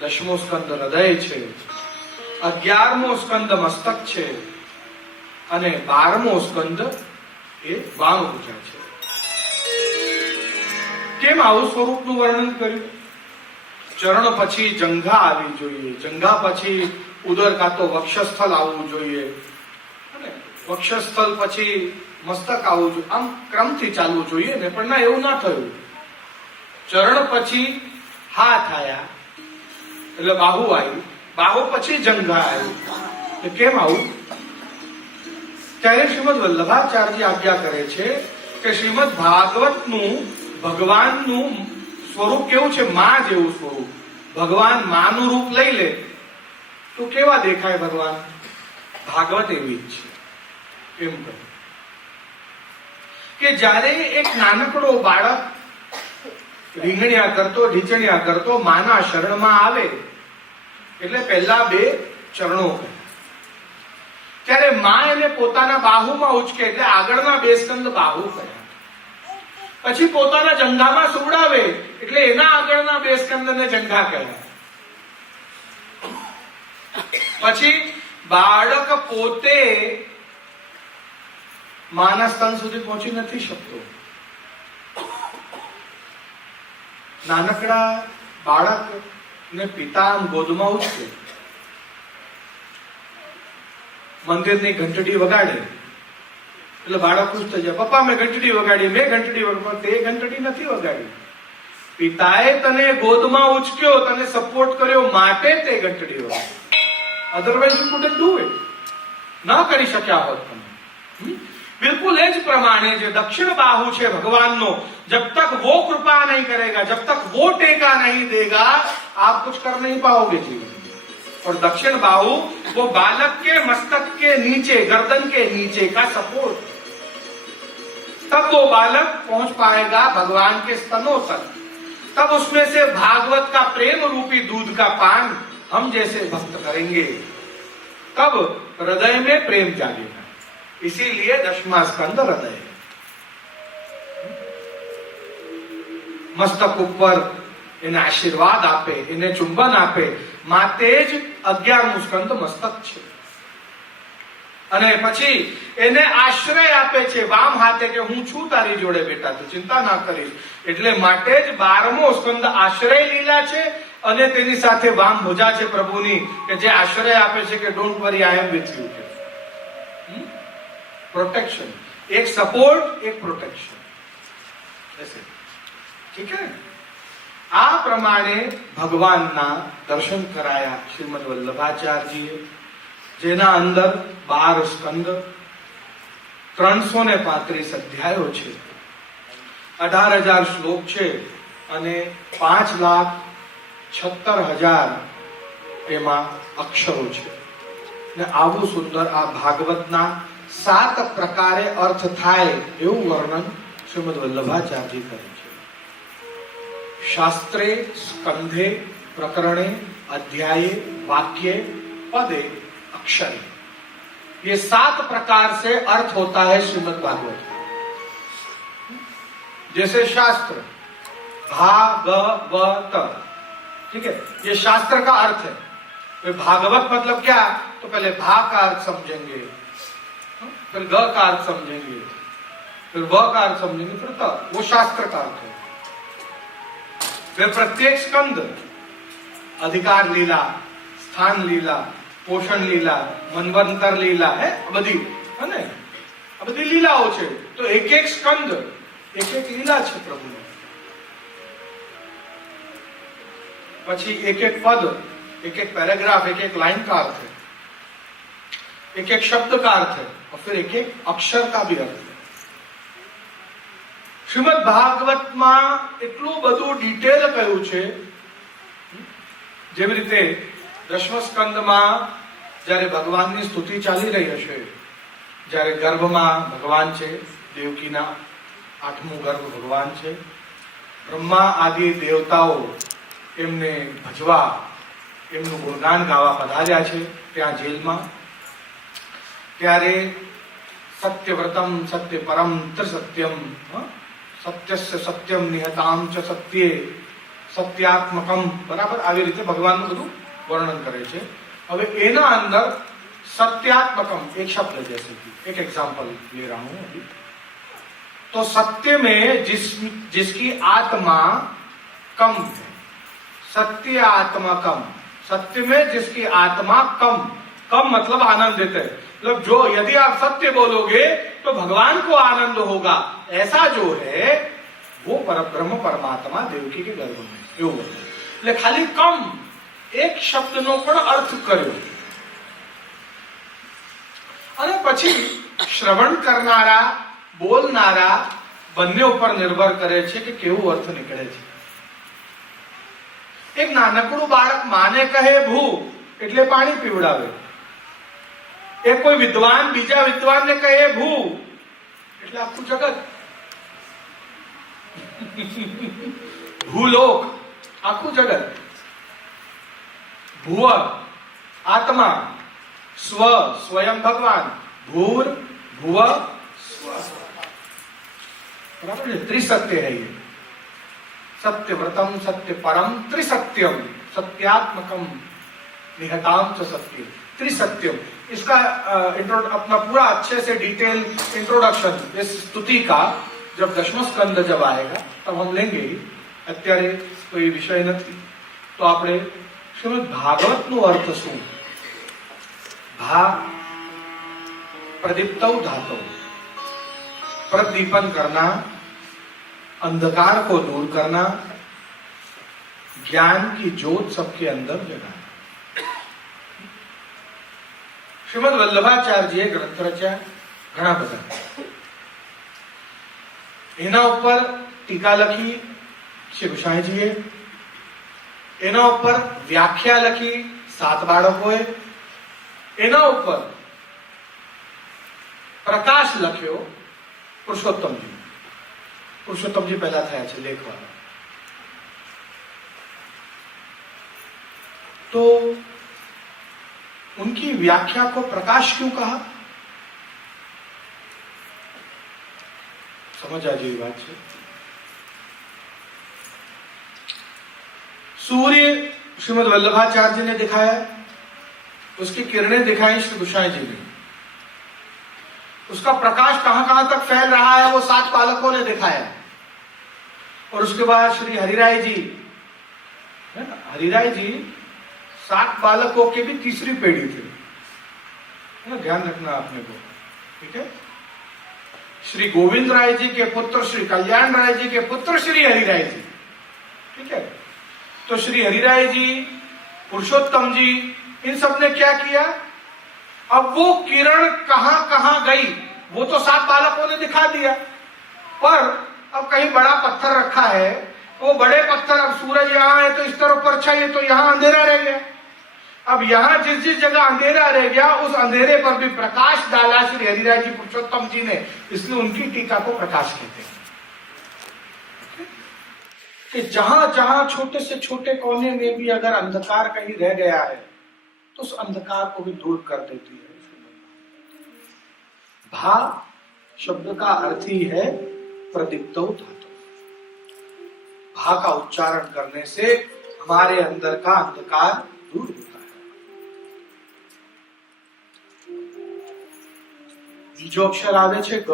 10મો સ્કંદ હૃદય છે. 11મો સ્કંદ મસ્તક છે અને 12મો સ્કંદ એ વામ ભુજા છે. કેમ આવું સ્વરૂપનું વર્ણન કર્યું? ચરણ પછી જંઘા આવી જોઈએ, જંઘા પછી ઉદર કાં તો વક્ષસ્થળ આવવું જોઈએ, વક્ષસ્થળ પછી મસ્તક આવવું જોઈએ. આમ ક્રમથી ચાલવું જોઈએ ને, પણ ના, એવું ના થયું. ચરણ પછી હાથ આયા એટલે બાહુ આવી, બાહુ પછી જંઘા આવ્યું. તો કેમ આવું? ત્યારે શ્રીમદ વલ્લભાચાર્યજી આજ્ઞા કરે છે કે શ્રીમદ ભાગવતનું ભગવાનનું સ્વરૂપ કેવું છે? માં જેવું સ્વરૂપ. ભગવાન માનું રૂપ લઈ લે તો કેવા દેખાય ભગવાન? ભાગવત એવી જ છે. એમ કહે કે જ્યારે એક નાનકડો બાળક રીંગણિયા કરતો, ઢીચણિયા કરતો માના શરણમાં આવે એટલે પહેલા 2 ચરણો કહે. ત્યારે માં એને પોતાના બાહુમાં ઉચકે એટલે આગળના 2 સ્કંદ બાહુ કહે. પછી પોતાના જંઘામાં સુવડાવે એટલે એના આગળના 2 સ્કંદને જંઘા કહેવાય. પછી બાળક પોતે માના સ્તન સુધી પહોંચી નથી શકતો. નાનકડા બાળકને પિતા ગોદમાં ઉચકે, મંદિરની ઘંટડી વગાડે એટલે બાળક ખુશ થઈ જાય. પપ્પા મેં ઘંટડી વગાડી, મેં ઘંટડી વગાડી. તે ઘંટડી નથી વગાડી, પિતાએ તને ગોદમાં ઉચક્યો, તને સપોર્ટ કર્યો માટે તે ઘંટડી વગાડી. Otherwise you couldn't do it. ના કરી શક્યા હોત તમે. बिल्कुल एज प्रमाणे जो दक्षिण बाहु है भगवान नो, जब तक वो कृपा नहीं करेगा, जब तक वो टेका नहीं देगा, आप कुछ कर नहीं पाओगे जीवन में. और दक्षिण बाहु वो बालक के मस्तक के नीचे, गर्दन के नीचे का सपोर्ट. तब वो बालक पहुंच पाएगा भगवान के स्तनों तक. तब उसमें से भागवत का प्रेम रूपी दूध का पान हम जैसे भक्त करेंगे, तब हृदय में प्रेम जागेगा. इसीलिए 10वां स्कंद हृदय. મસ્તક ઉપર એને આશીર્વાદ આપે, એને ચુંબન આપે, માટે જ 11મું સ્કંદ મસ્તક છે. અને પછી એને આશ્રય આપે છે વામ હાથે કે હું છું તારી જોડે બેટા, તું ચિંતા ના કરીશ. એટલે માટે જ 12મો સ્કંદ આશ્રય લીલા છે અને તેની સાથે વામ ભુજા છે પ્રભુની, કે જે આશ્રય આપે છે કે don't worry, I am with you. Protection, एक सपोर्ट, एक प्रोटेक्शन. ऐसे ठीक है. आ प्रमाणे भगवानना दर्शन कराया श्रीमद वल्लभाचार्यजीए, जेना अंदर 12 स्कंद, 335 अध्यायो छे, 18,000 श्लोक छे અને 5,76,000 એમાં અક્ષરો છે ને આવું સુંદર આ ભાગવતના 7 પ્રકારે અર્થ થાય એવું વર્ણન શ્રીમદ વલ્લભાચાર્યજી કરે છે. शास्त्रे स्कंधे प्रकरणे अध्याये वाक्ये पदे अक्षरे, ये 7 प्रकार से अर्थ होता है श्रीमद् भागवत का. जैसे शास्त्र भागवत, ठीक है, ये शास्त्र का अर्थ है. भागवत मतलब क्या? तो पहले भा का अर्थ समझेंगे, फिर ग का अर्थ समझेंगे, फिर व का अर्थ समझेंगे, फिर त. वो शास्त्र का अर्थ है. फिर प्रत्येक स्कंद अधिकार लीला, स्थान लीला, पोषण लीला, मनवंतर लीला है बधी, है ने? आ बधी लीलाओ छे. तो एक एक स्कंद एक एक लीला छे प्रभु. પછી एक एक पद, एक एक पैराग्राफ, एक एक लाइन का अर्थ है, एक एक शब्द का अर्थ है, और फिर एक एक अक्षर का भी अर्थ है. શ્રીમદ ભાગવતમાં એટલું બધું ડિટેલ કહ્યું છે. જેવી રીતે 10મા સ્કંદમાં જ્યારે ભગવાનની સ્તુતિ ચાલી રહી હશે, જ્યારે ગર્ભમાં ભગવાન છે, દેવકીના 8મું ગર્ભ ભગવાન છે, બ્રહ્મા આદિ દેવતાઓ એમને ભજવા, એમનું ગુણગાન ગાવા પધાર્યા છે ત્યાં જેલમાં. ત્યારે સત્યવ્રતમ સત્ય પરમ ત્રિસત્યમ, સત્યસ્ય સત્યમ નિહતામ ચ સત્યે સત્યાત્મકમ, બરાબર આવી રીતે ભગવાનનું બધું વર્ણન કરે છે. હવે એના અંદર सत्यात्मकम एक शब्द जैसे कि एक एग्जांपल ले रहा हूं अभी. तो सत्य में जिसकी आत्मा कम है, सत्य आत्मकम, सत्य में जिसकी आत्मा कम, कम मतलब आनंद देते हैं. मतलब जो यदि आप सत्य बोलोगे तो भगवान को आनंद होगा, ऐसा जो है वो परब्रह्म परमात्मा देवकी के गर्भ में એવું એટલે ખાલી કમ એક શબ્દનો પણ અર્થ કર્યો. અને પછી શ્રવણ કરનારા, બોલનારા બંને ઉપર નિર્ભર કરે છે કે કેવું અર્થ નીકળે છે. એક નાનકડું બાળક માને કહે ભૂ એટલે પાણી પીવડાવે. એક કોઈ વિદ્વાન બીજા વિદ્વાનને કહે ભૂ એટલે આખું જગત, ભૂલોક આખું જગત, ભુવ આત્મા, स्व स्वयं भगवान, भूर भुव स्व, बराबर है. त्रिसत्य है ये. सत्यव्रतम सत्य परम त्रिसत्यम सत्यात्मकम निहताम च सत्य, त्रिसत्यम. इसका अपना पूरा अच्छे से डिटेल इंट्रोडक्शन इस स्तुति का जब 10मो स्कंद जब आएगा तब हम लेंगे. અત્યારે કોઈ વિષય નથી. તો આપણે શ્રીમદ ભાગવતનો અર્થ શું? भा प्रदीप्तौ धातु, प्रदीपन करना, अंधकार को दूर करना, ज्ञान की ज्योत सबके अंदर जगाना. श्रीमद वल्लभाचार्यजीએ ગ્રંથ રચ્યા ઘણા બધા. એના ઉપર ટીકા લખી શ્રી ગુસાઈજીએ, એના ઉપર વ્યાખ્યા લખી 7 બાળકોએ, એના ઉપર પ્રકાશ લખ્યો પુરુષોત્તમજી. પુરુષોત્તમજી પહેલા થયા છે લેખવાળા. तो उनकी व्याख्या को प्रकाश क्यों कहा? समझ आ जाए बात से. सूर्य श्रीमद वल्लभाचार्य जी ने दिखाया, उसकी किरणें दिखाई श्री गोसाई जी ने. उसका प्रकाश कहां कहां तक फैल रहा है वो 7 बालकों ने दिखाया. और उसके बाद श्री हरिराय जी, है ना, हरिराय जी 7 बालकों के भी तीसरी पीढ़ी थे, है ना, ध्यान रखना आपने को, ठीक है. श्री गोविंद राय जी के पुत्र श्री कल्याण राय जी के पुत्र श्री हरिराय जी, ठीक है. तो श्री हरिराय जी, पुरुषोत्तम जी, इन सब ने क्या किया? अब वो किरण कहां कहां गई वो तो 7 बालकों ने दिखा दिया, पर अब कहीं बड़ा पत्थर रखा है, वो बड़े पत्थर, अब सूरज यहाँ है तो इस तरफ परछाई है तो यहाँ अंधेरा रह गया। अब यहाँ जिस जिस जगह अंधेरा रह गया उस अंधेरे पर भी प्रकाश डाला श्री हरिराय जी पुरुषोत्तम जी ने, इसलिए उनकी टीका को प्रकाश कहते हैं। कि जहां जहां छोटे से छोटे कोने में भी अगर अंधकार कहीं रह गया है तो उस अंधकार को भी दूर कर देती है। भा शब्द का अर्थ ही है प्रदीप्तो धातु। भा का उच्चारण करने से हमारे अंदर का अंधकार दूर होता है। बीजो अक्षर आवे छे ग।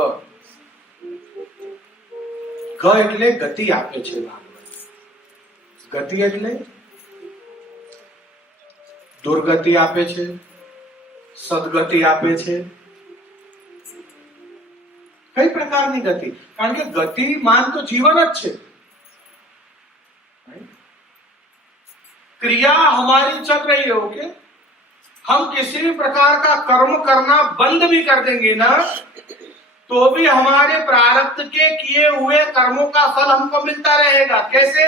ग એટલે ગતિ આપે છે ભાગવત। ગતિ એટલે દુર્ગતિ આપે છે, સદગતિ આપે છે। કઈ પ્રકારની ગતિ? કારણ કે ગતિમાન તો જીવન જ છે। क्रिया हमारी चल रही है। ओके, हम किसी भी प्रकार का कर्म करना बंद भी कर देंगे ना तो भी हमारे प्रारब्ध के किए हुए कर्मों का फल हमको मिलता रहेगा। कैसे?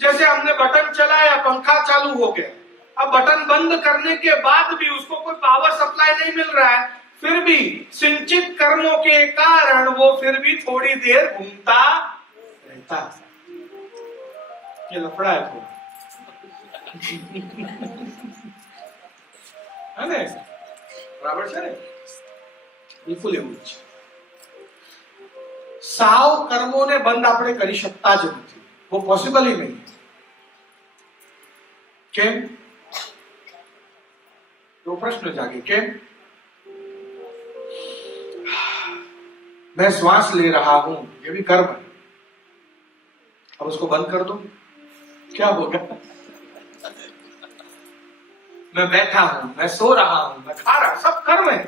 जैसे हमने बटन चलाया, पंखा चालू हो गया, अब बटन बंद करने के बाद भी उसको कोई पावर सप्लाई नहीं मिल रहा है, फिर भी सिंचित कर्मों के कारण वो फिर भी थोड़ी देर घूमता रहता है। ये लफड़ा है थोड़ा, है ने? बराबर છે ને? બિલકુલ એવું જ છે। સાવ કર્મોને બંધ આપણે કરી શકતા જ નથી, वो पॉसिबल ही नहीं। કેમ? तो प्रश्न जागे, केम? मैं श्वास ले रहा हूं, ये भी कर्म है, अब उसको बंद कर दो, क्या होगा? मैं बैठा हूं, मैं सो रहा हूं, मैं खा रहा, सब कर्म है।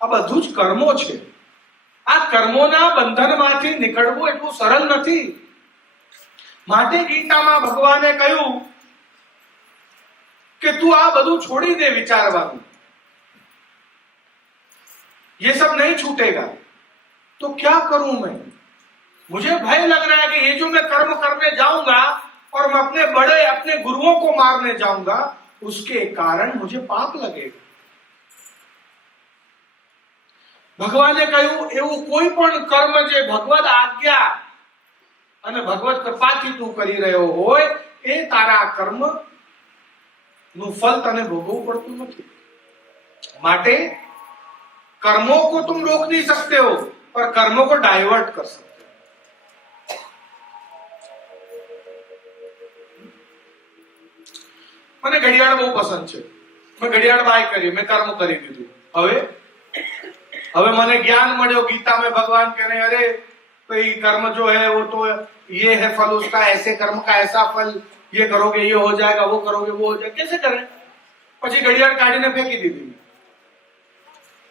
આ બધું જ કર્મો છે। આ કર્મોના બંધનમાંથી નીકળવું એટલું સરળ નથી। માટે ગીતામાં ભગવાને કહ્યું कि तू आ બધું छोड़ी दे विचारवानु, ये सब नहीं छूटेगा। तो क्या करूं मैं? मुझे भय लग रहा है कि ये जो मैं कर्म करने जाऊंगा और मैं अपने बड़े अपने गुरुओं को मारने जाऊंगा, उसके कारण मुझे पाप लगेगा। भगवाने કહ્યું એવું કોઈ પણ કર્મ જે ભગવદ આજ્ઞા અને ભગવદ કૃપાથી તું કરી રહ્યો હોય એ તારા કર્મ નું ફલ તને ભોગવવું પડતું નથી। માટે कर्मों को तुम रोक नहीं सकते हो, पर कर्मों को डाइवर्ट कर सकते हो। મને ઘડિયાળ બહુ પસંદ છે, મેં ઘડિયાળ બાય કરી, मैं कर्म કરી દીધું। હવે મને ज्ञान મળ્યો, गीता में भगवान कह रहे हैं अरे भाई कर्म जो है वो तो ये है फल उसका, ऐसे कर्म का ऐसा फल, ये करोगे ये हो जाएगा, वो करोगे वो हो जाएगा। कैसे करें? પછી ઘડિયાળ કાઢીને ફેંકી દીધી,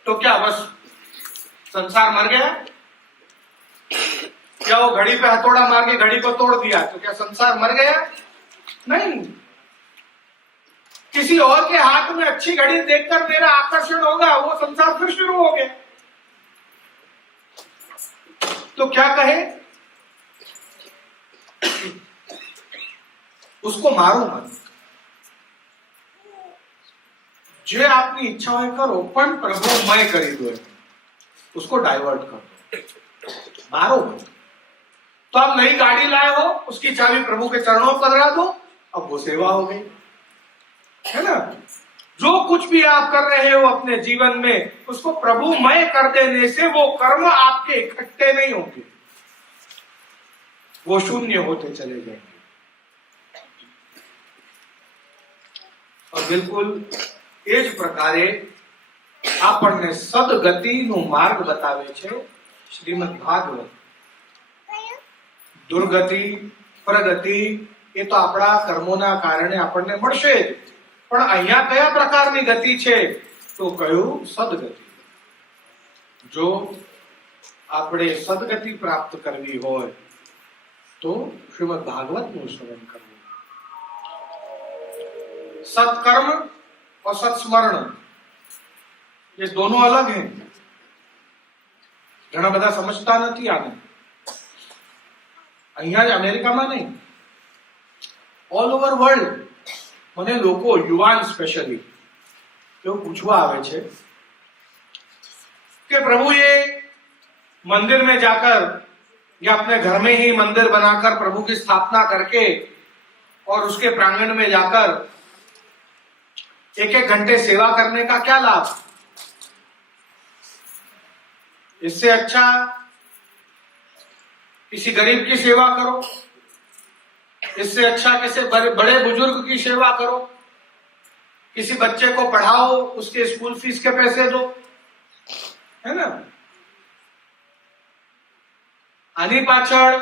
तो क्या बस संसार मर गया? क्या वो घड़ी पे हथौड़ा मार के घड़ी को तोड़ दिया तो क्या संसार मर गया? नहीं। किसी और के हाथ में अच्छी घड़ी देखकर मेरा आकर्षण होगा, वो संसार फिर शुरू हो गया। तो क्या कहे? उसको मारो मत, जे आपकी इच्छा है करो, पण प्रभु मैं करी दो, उसको डाइवर्ट कर दो, मारो मत। तो आप नई गाड़ी लाए हो, उसकी चाबी प्रभु के चरणों पर धरा दो, अब वो सेवा हो गई, है ना? जो कुछ भी आप कर रहे हो अपने जीवन में, उसको प्रभु मैं कर देने से वो कर्म आपके इकट्ठे नहीं होंगे, वो शून्य होते चले जाएंगे। और बिल्कुल એ જ પ્રકારે આપણને સદગતિનો માર્ગ બતાવે છે શ્રીમદ ભાગવત। દુર્ગતિ પ્રગતિ એ તો આપણા કર્મોના કારણે આપણને મળશે, પણ અહીંયા કયા પ્રકારની ગતિ છે? તો કહ્યું સદગતિ। જો આપણે સદગતિ પ્રાપ્ત કરવી હોય તો શ્રીમદ ભાગવતનું શ્રવણ કરવું। સત્કર્મ और सत्स्मरण ये दोनों अलग हैं। घણા બધા સમજતા નથી આને। અહીંયા જ અમેરિકામાં નહીં, ઓલ ઓવર વર્લ્ડ મને લોકો, યુવાન સ્પેશિયલી, એવું પૂછવા આવે છે कि प्रभु ये मंदिर में जाकर या अपने घर में ही मंदिर बनाकर प्रभु की स्थापना करके और उसके प्रांगण में जाकर एक एक घंटे सेवा करने का क्या लाभ? इससे अच्छा किसी गरीब की सेवा करो, इससे अच्छा किसी बड़े बुजुर्ग की सेवा करो, किसी बच्चे को पढ़ाओ, उसके स्कूल फीस के पैसे दो, है ना? આની પાછળ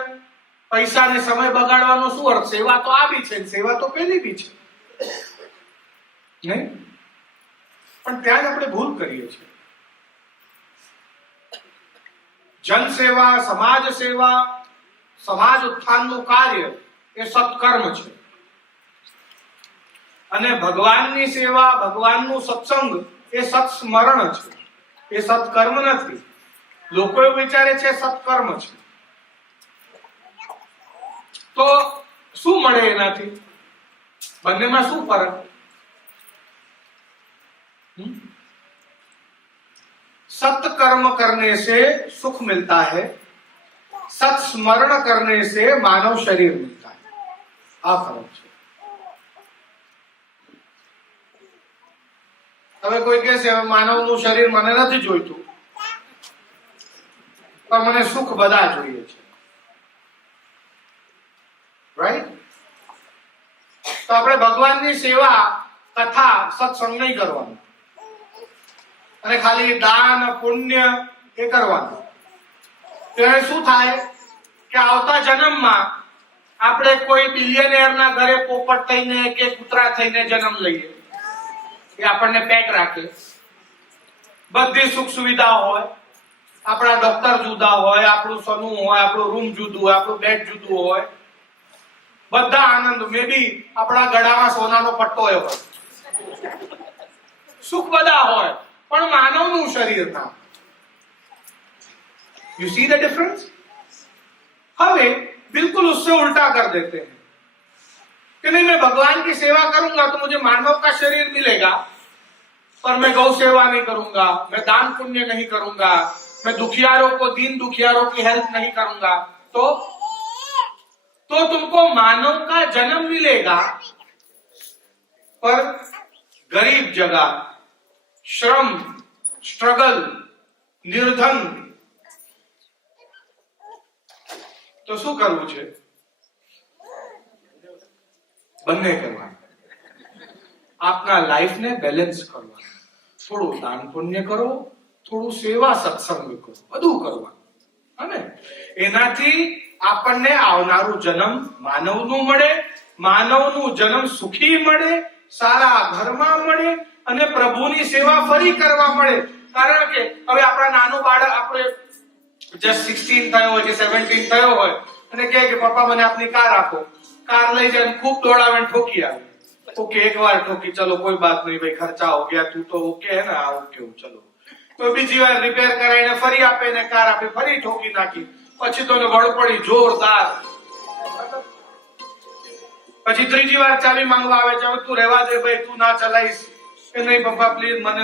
પૈસા ને સમય બગાડવાનો શું અર્થ? સેવા તો આ બી છે, સેવા તો પેલી બી છે, નહીં? પણ ત્યાં જ આપણે ભૂલ કરીએ છીએ. જન સેવા, સમાજ સેવા, સમાજ ઉત્થાનનું કાર્ય એ સત્કર્મ છે. અને ભગવાનની સેવા, ભગવાનનું સત્સંગ એ સત્સ્મરણ છે, એ સત્કર્મ નથી. લોકો એવું વિચારે છે સત્કર્મ છે. તો શું મળે એનાથી? બંનેમાં શું ફરક? सत्कर्म करने से सुख मिलता है, सत्स्मरण करने से मानव शरीर मिलता है. आ फरक છે. હવે કોઈ કહે છે માનવનું શરીર મને નથી જોઈતું, પણ મને સુખ બધા જોઈએ છે, રાઈટ? તો આપણે ભગવાનની સેવા, કથા, સત્સંગ નહીં કરવાનું અને ખાલી દાન પુણ્ય એ કરવાનું. ત્યારે શું થાય કે આવતા જન્મમાં આપણે કોઈ બિલિયનેરના ઘરે પોપટ થઈને કે કૂતરા થઈને જન્મ લઈએ, એ આપણને પેટ રાખે, બધી સુખ સુવિધા હોય, આપણા ડોક્ટર જુદા હોય, આપણું સનું હોય, આપણું રૂમ જુદું હોય, આપણું બેડ જુદું હોય, બધા આનંદ, મે બી આપણા ગળામાં સોનાનો પટ્ટો હોય, સુખ બધા હોય, પણ માનવનું શરીર ના. You see the difference? હવે बिल्कुल उससे उल्टा कर देते हैं कि नहीं, मैं भगवान की सेवा करूंगा तो मुझे मानव का शरीर मिलेगा, पर मैं गौ सेवा नहीं करूंगा, मैं दान पुण्य नहीं करूंगा, मैं दुखियारों को, दीन दुखियारों की हेल्प नहीं करूंगा, तो तुमको मानव का जन्म मिलेगा, पर गरीब जगह, श्रम, स्ट्रगल, निर्धन. તો શું કરવું છે? બંને કરવાનું. આપના લાઈફને બેલેન્સ કરવાનું. થોડું દાન પુણ્ય કરો, થોડું સેવા સત્સંગ કરો, બધું કરવાનું. અને એનાથી આપણને આવનારું જન્મ માનવનું મળે, માનવનું જન્મ સુખી મળે, સારા ઘરમાં મળે અને પ્રભુની સેવા ફરી કરવા મળે. કારણ કે હવે આપણા નાનું બાળક, આપણે જસ્ટ 16 થયો હોય કે 17 થયો હોય અને કહે કે પપ્પા મને આપની કાર આપો, કાર લઈ જાય, खूब दौड़ावे ठोकी આવે. ओके, एक बार ठोकी, चलो कोई बात नहीं भाई, खर्चा हो गया, तू तो ओके है ना, ओके चलो. तो બીજી વાર રિપેર કરાવીને ફરી આપે ને કાર આપે, ફરી ઠોકી નાખી, પછી તો વળ પડી જોરદાર. પછી ત્રીજી વાર ચાવી માંગવા આવે છે, તું રહેવા દે ભાઈ, તું ના ચલાઈશ. કે નહીં પપ્પા પ્લીઝ, મને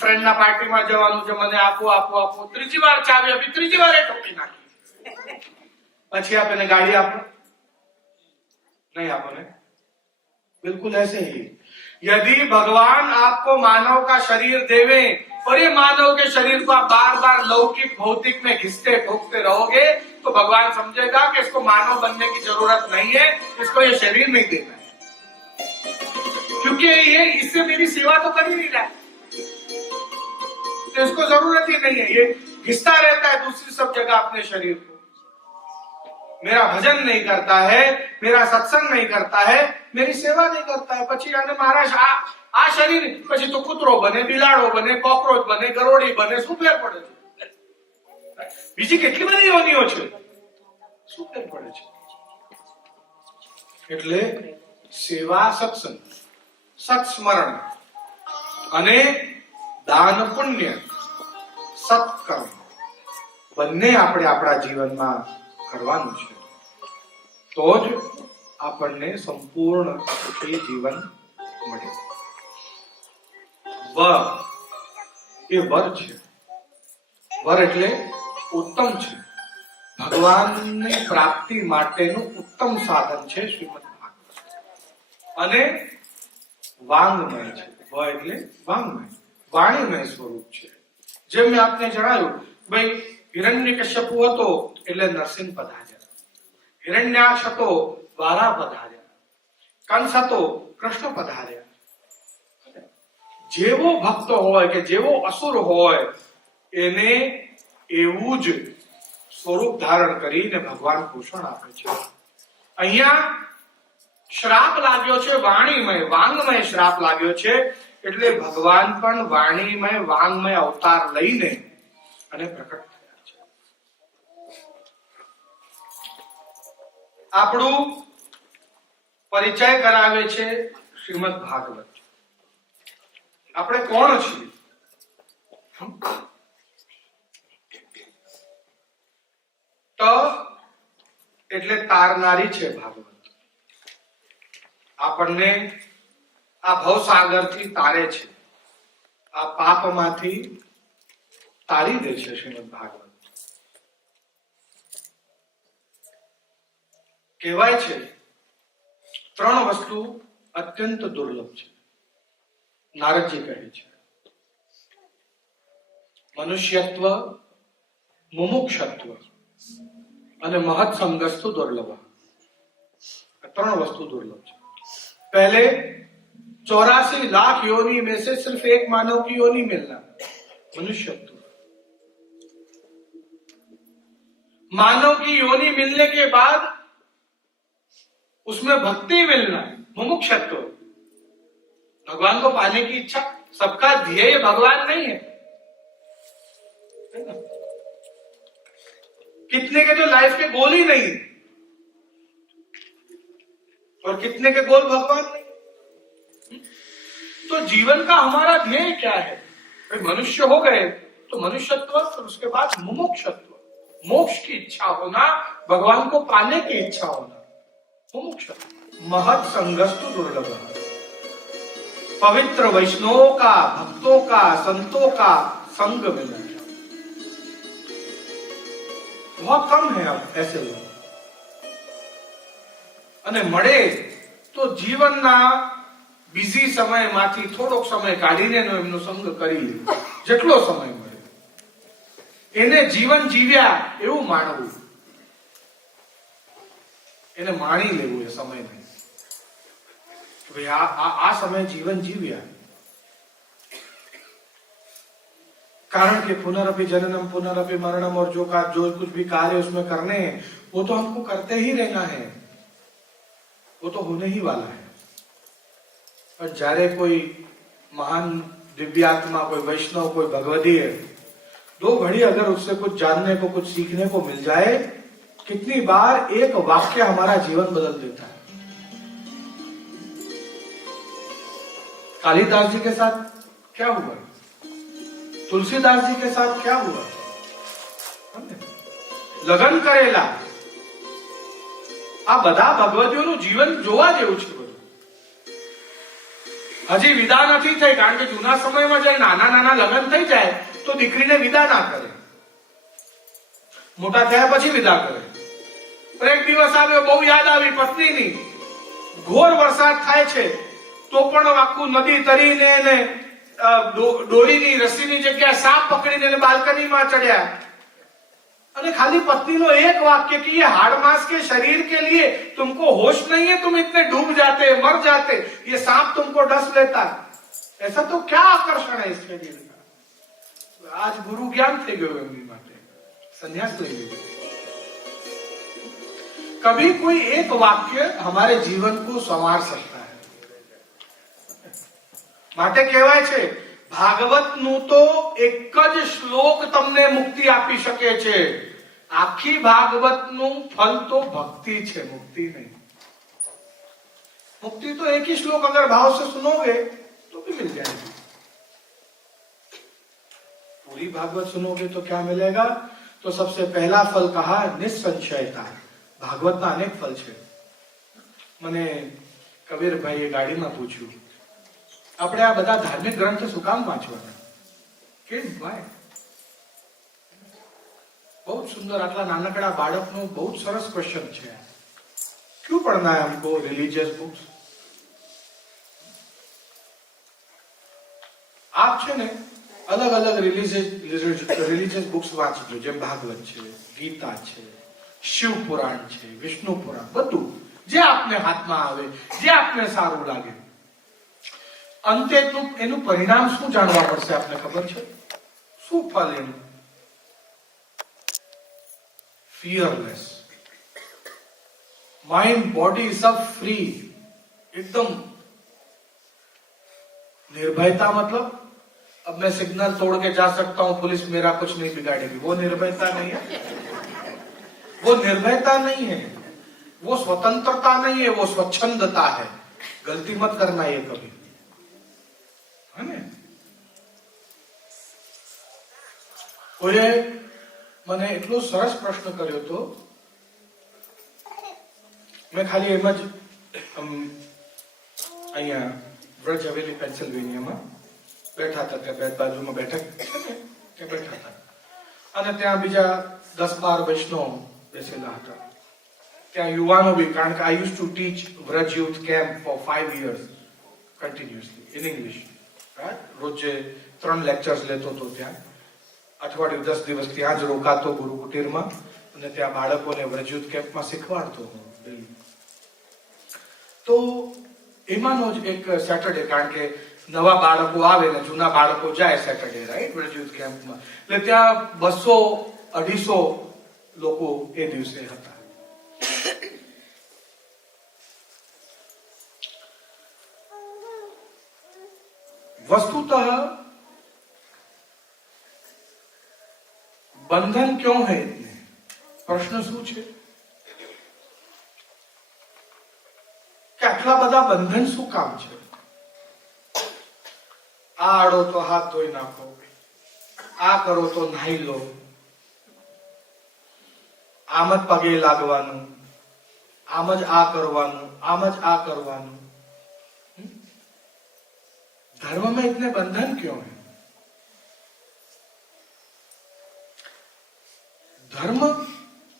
ફ્રેન્ડ ના પાર્ટીમાં જવાનું છે, મને આપો આપો આપો. ત્રીજી વાર ચાવી આપી, ત્રીજી વાર ઠોકી નાખી. પછી આપને ગાડી આપો, नहीं आपको ने. बिल्कुल ऐसे ही यदि भगवान आपको मानव का शरीर देवे और ये मानव के शरीर को आप बार बार लौकिक भौतिक में घिसते ठोकते रहोगे, तो भगवान समझेगा कि इसको मानव बनने की जरूरत नहीं है, इसको ये शरीर नहीं देना है, क्योंकि ये इससे मेरी सेवा तो कर ही नहीं रहा है, तो इसको जरूरत ही नहीं है. ये घिसता रहता है दूसरी सब जगह अपने शरीर को, मेरा भजन नहीं करता है, मेरा सत्संग नहीं करता है, मेरी सेवा नहीं करता है. પછી આને મહારાજ આ શરીર પછી તો કૂતરો બને, બિલાડો બને, કોકરોચ બને, ગરોડી બને, શું ફેર પડે છે? બીજી કેટલી બધી યોનિઓ છે, શું ફેર પડે છે? એટલે સેવા, સત્સંગ, સત્સ્મરણ અને દાન પુણ્ય, સત્કર્મ બંને આપણે આપણા જીવનમાં કરવાનું છે. તો જ આપણને સંપૂર્ણ સુખી જીવન મળે. વર એ વર છે. વર એટલે ઉત્તમ છે. ભગવાનની પ્રાપ્તિ માટેનું ઉત્તમ સાધન છે શ્રીમદ ભાગવત. અને વાંગમય છે. વ એટલે વાંગમય, વાણીમય સ્વરૂપ છે. જેમ મેં આપને જણાવ્યું, ભાઈ હિરણ્યકશ્યપુ હતો એટલે નરસિંહ પધાર્યા, હિરણ્યાક્ષ હતો વારા પધાર્યા, કંસ હતો કૃષ્ણ પધાર્યા. જેવો ભક્ત હોય કે જેવો અસુર હોય એને એવું જ સ્વરૂપ ધારણ કરીને ભગવાન પોષણ આપે છે. અહીંયા શ્રાપ લાગ્યો છે વાણીમય, વાંગમય શ્રાપ લાગ્યો છે, એટલે ભગવાન પણ વાણીમય વાંગમય અવતાર લઈને અને પ્રકટ થયા છે. આપણું પરિચય કરાવે છે શ્રીમદ ભાગવત. આપણે કોણ છીએ? ત એટલે તારનારી છે ભાગવત. આપણને આ ભવસાગરથી તારે છે, આ પાપમાંથી તારી દે છે શ્રીમદ ભાગવત. કહેવાય છે 3 વસ્તુ અત્યંત દુર્લભ છે. નારદજી કહે છે મનુષ્યત્વ, મુમુક્ષત્વ અને महत्संगस्तु दुर्लभ. 3 वस्तु दुर्लभ है. पहले 84 लाख योनि में से सिर्फ एक मानव की योनि मिलना, मनुष्यत्व. मानव की योनि मिलने के बाद उसमें भक्ति मिलना, मुमुक्षत्व. भगवान को पाने की इच्छा. सबका ध्येय भगवान नहीं है. कितने के तो लाइफ के गोल ही नहीं, और कितने के गोल भगवान नहीं. तो जीवन का हमारा ध्येय क्या है? भाई मनुष्य हो गए तो मनुष्यत्व, और उसके बाद मुमुक्षत्व, मोक्ष की इच्छा होना, भगवान को पाने की इच्छा होना, मुमुक्षत्व. महत् संगस्तु दुर्लभ. पवित्र वैष्णवों का, भक्तों का, संतों का संग मिलना बहुत कम है. अब ऐसे लोग અને મળે તો જીવનના બિઝી સમયમાંથી થોડોક સમય કાઢીને એમનો સંગ કરી લે, જેટલો સમય મળે એને જીવન જીવ્યા એવું માનવું, એને માણી લેવું એ સમયને. ભાઈ આ समय जीवन जीव्या. कारण कि पुनरअपि जननम पुनरअपि मरणम, और जो कुछ भी कार्य उसमें करने हैं वो तो हमको करते ही रहना है, वो तो होने ही वाला है. और जारे कोई महान दिव्यात्मा, कोई वैष्णव, कोई भगवदीय 2 घड़ी अगर उससे कुछ जानने को, कुछ सीखने को मिल जाए, कितनी बार एक वाक्य हमारा जीवन बदल देता है. कालिदास जी के साथ क्या हुआ, तुलसीदास जी के साथ क्या हुआ? લગન કરેલા આ બધા ભગવતીઓનું જીવન જોવા જેવું છે. બધું હજી વિદા નથી થઈ, કારણ કે જૂના સમયમાં જ્યારે નાના નાના લગ્ન થઈ જાય તો દીકરીને વિદા ના કરે, મોટા થયા પછી વિદા કરે. પણ એક દિવસ આવ્યો, બહુ યાદ આવી પત્નીની. ઘોર વરસાદ થાય છે તો પણ આખું નદી તરીને એને डोरी रस्सी जगह साप पकड़ी बालकनी में चढ़िया, खाली पत्नी नो एक वाक्य कि ये हाड़ मास के शरीर के लिए तुमको होश नहीं है, तुम इतने डूब जाते, मर जाते, ये सांप तुमको डस लेता, ऐसा तो क्या आकर्षण है इस शरीर का. आज गुरु ज्ञान थे गए एमनी माटे, संन्यास ले लिया. कभी कोई एक वाक्य हमारे जीवन को संवार सकता है. માટે કહેવાય છે ભાગવતનું તો એક જ શ્લોક તમને મુક્તિ આપી શકે છે. આખી ભાગવતનું ફલ તો ભક્તિ છે, મુક્તિ નહીં. मुक्ति तो एक ही श्लोक अगर भाव से सुनोगे तो भी मिल जाएगी. पूरी भागवत सुनोगे तो क्या मिलेगा? तो सबसे पहला फल कहा निस्संशयता, ભાગવતના અનેક ફલ છે. મને કબીરભાઈએ ગાડીમાં પૂછ્યું, આપણે આ બધા ધાર્મિક ગ્રંથ શું કામ વાંચવાના? કેમ ભાઈ? બહુ સુંદર, આટલા નાનકડા બાળકનો બહુ સરસ ક્વેશ્ચન છે. ક્યું પढ़ना है हमको रिलीजियस बुक्स? આપ છે ને અલગ અલગ રિલીજીયસ બુક્સ વાંચજો, જેમ ભાગવત છે, ગીતા છે, શિવ પુરાણ છે, વિષ્ણુ પુરાણ, બધું જે આપને હાથમાં આવે, જે આપને સારું લાગે. અંતે એનું પરિણામ શું જાણવા પડશે આપને ખબર છે? શું ફળ એનું? ફિયરલેસ माइंड बॉडी सब फ्री, एकदम निर्भयता. मतलब अब मैं सिग्नल तोड़ के जा सकता हूं, पुलिस मेरा कुछ नहीं बिगाड़ेगी, वो निर्भयता नहीं है. वो निर्भयता नहीं है, वो स्वतंत्रता नहीं है, वो स्वच्छंदता है. गलती मत करना ये कभी, है ना? कोई મને એટલો સરસ પ્રશ્ન કર્યો હતો. मैं खाली एम ज अहिया व्रज हवेली पेन्सिल्वेनिया में बैठा था, त्या बाजू में बैठक त्या बैठा था અને ત્યાં બીજા 10-12 વૈષ્ણવ બેસેલા હતા. ત્યાં યુવાનો બી, કારણ કે I used to teach Vraj youth camp for 5 years continuously in English, right? રોજે 3 લેક્ચર્સ લેતો તો ત્યાં. અઠવાડિયું 10 દિવસ ત્યાં જ રોકાતો ગુરુ કુટીરમાં અને ત્યાં બાળકોને વ્રજ youth કેમ્પમાં શીખવાડતો હું ડેલી. તો એમાંનો જ એક સેટરડે, કારણ કે નવા બાળકો આવે ને જૂના બાળકો જાય સેટરડે, રાઈટ, વ્રજ youth કેમ્પમાં. એટલે ત્યાં 200-250 લોકો એ દિવસે હતા. वस्तुतः बंधन क्यों है इतने? प्रश्न શું છે કે આટલા બધા બંધન શું કામ છે? આ આડો તો હાથ ધોઈ નાખો, આ કરો તો નાહી લો, આમ જ પગે લાગવાનું, આમ જ આ કરવાનું, આમ જ આ કરવાનું. धर्म में इतने बंधन क्यों है? धर्म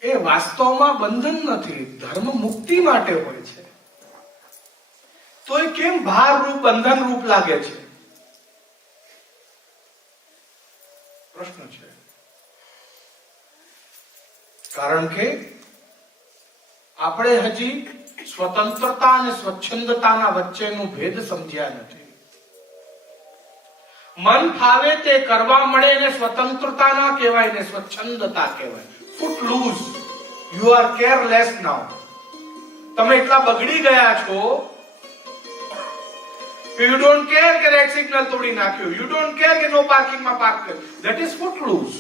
એ વાસ્તવમાં બંધન નથી, ધર્મ મુક્તિ માટે હોય છે. તો એ કેમ ભાર રૂપ, બંધન રૂપ લાગે છે? પ્રશ્ન છે. કારણ કે આપણે હજી સ્વતંત્રતા અને સ્વચ્છંદતાના વચ્ચેનો ભેદ સમજ્યા નથી. મન ફાવે તે કરવા મળે ને સ્વતંત્રતા ના કહેવાય ને સ્વચ્છંદતા કહેવાય. Footloose, you are careless now. તમે એટલા બગડી ગયા છો કે યુ ડોન્ટ કેર કે રેડ સિગ્નલ તોડી નાખ્યો, યુ ડોન્ટ કેર કે નો પાર્કિંગ માં પાર્ક કર્યો. That is footloose.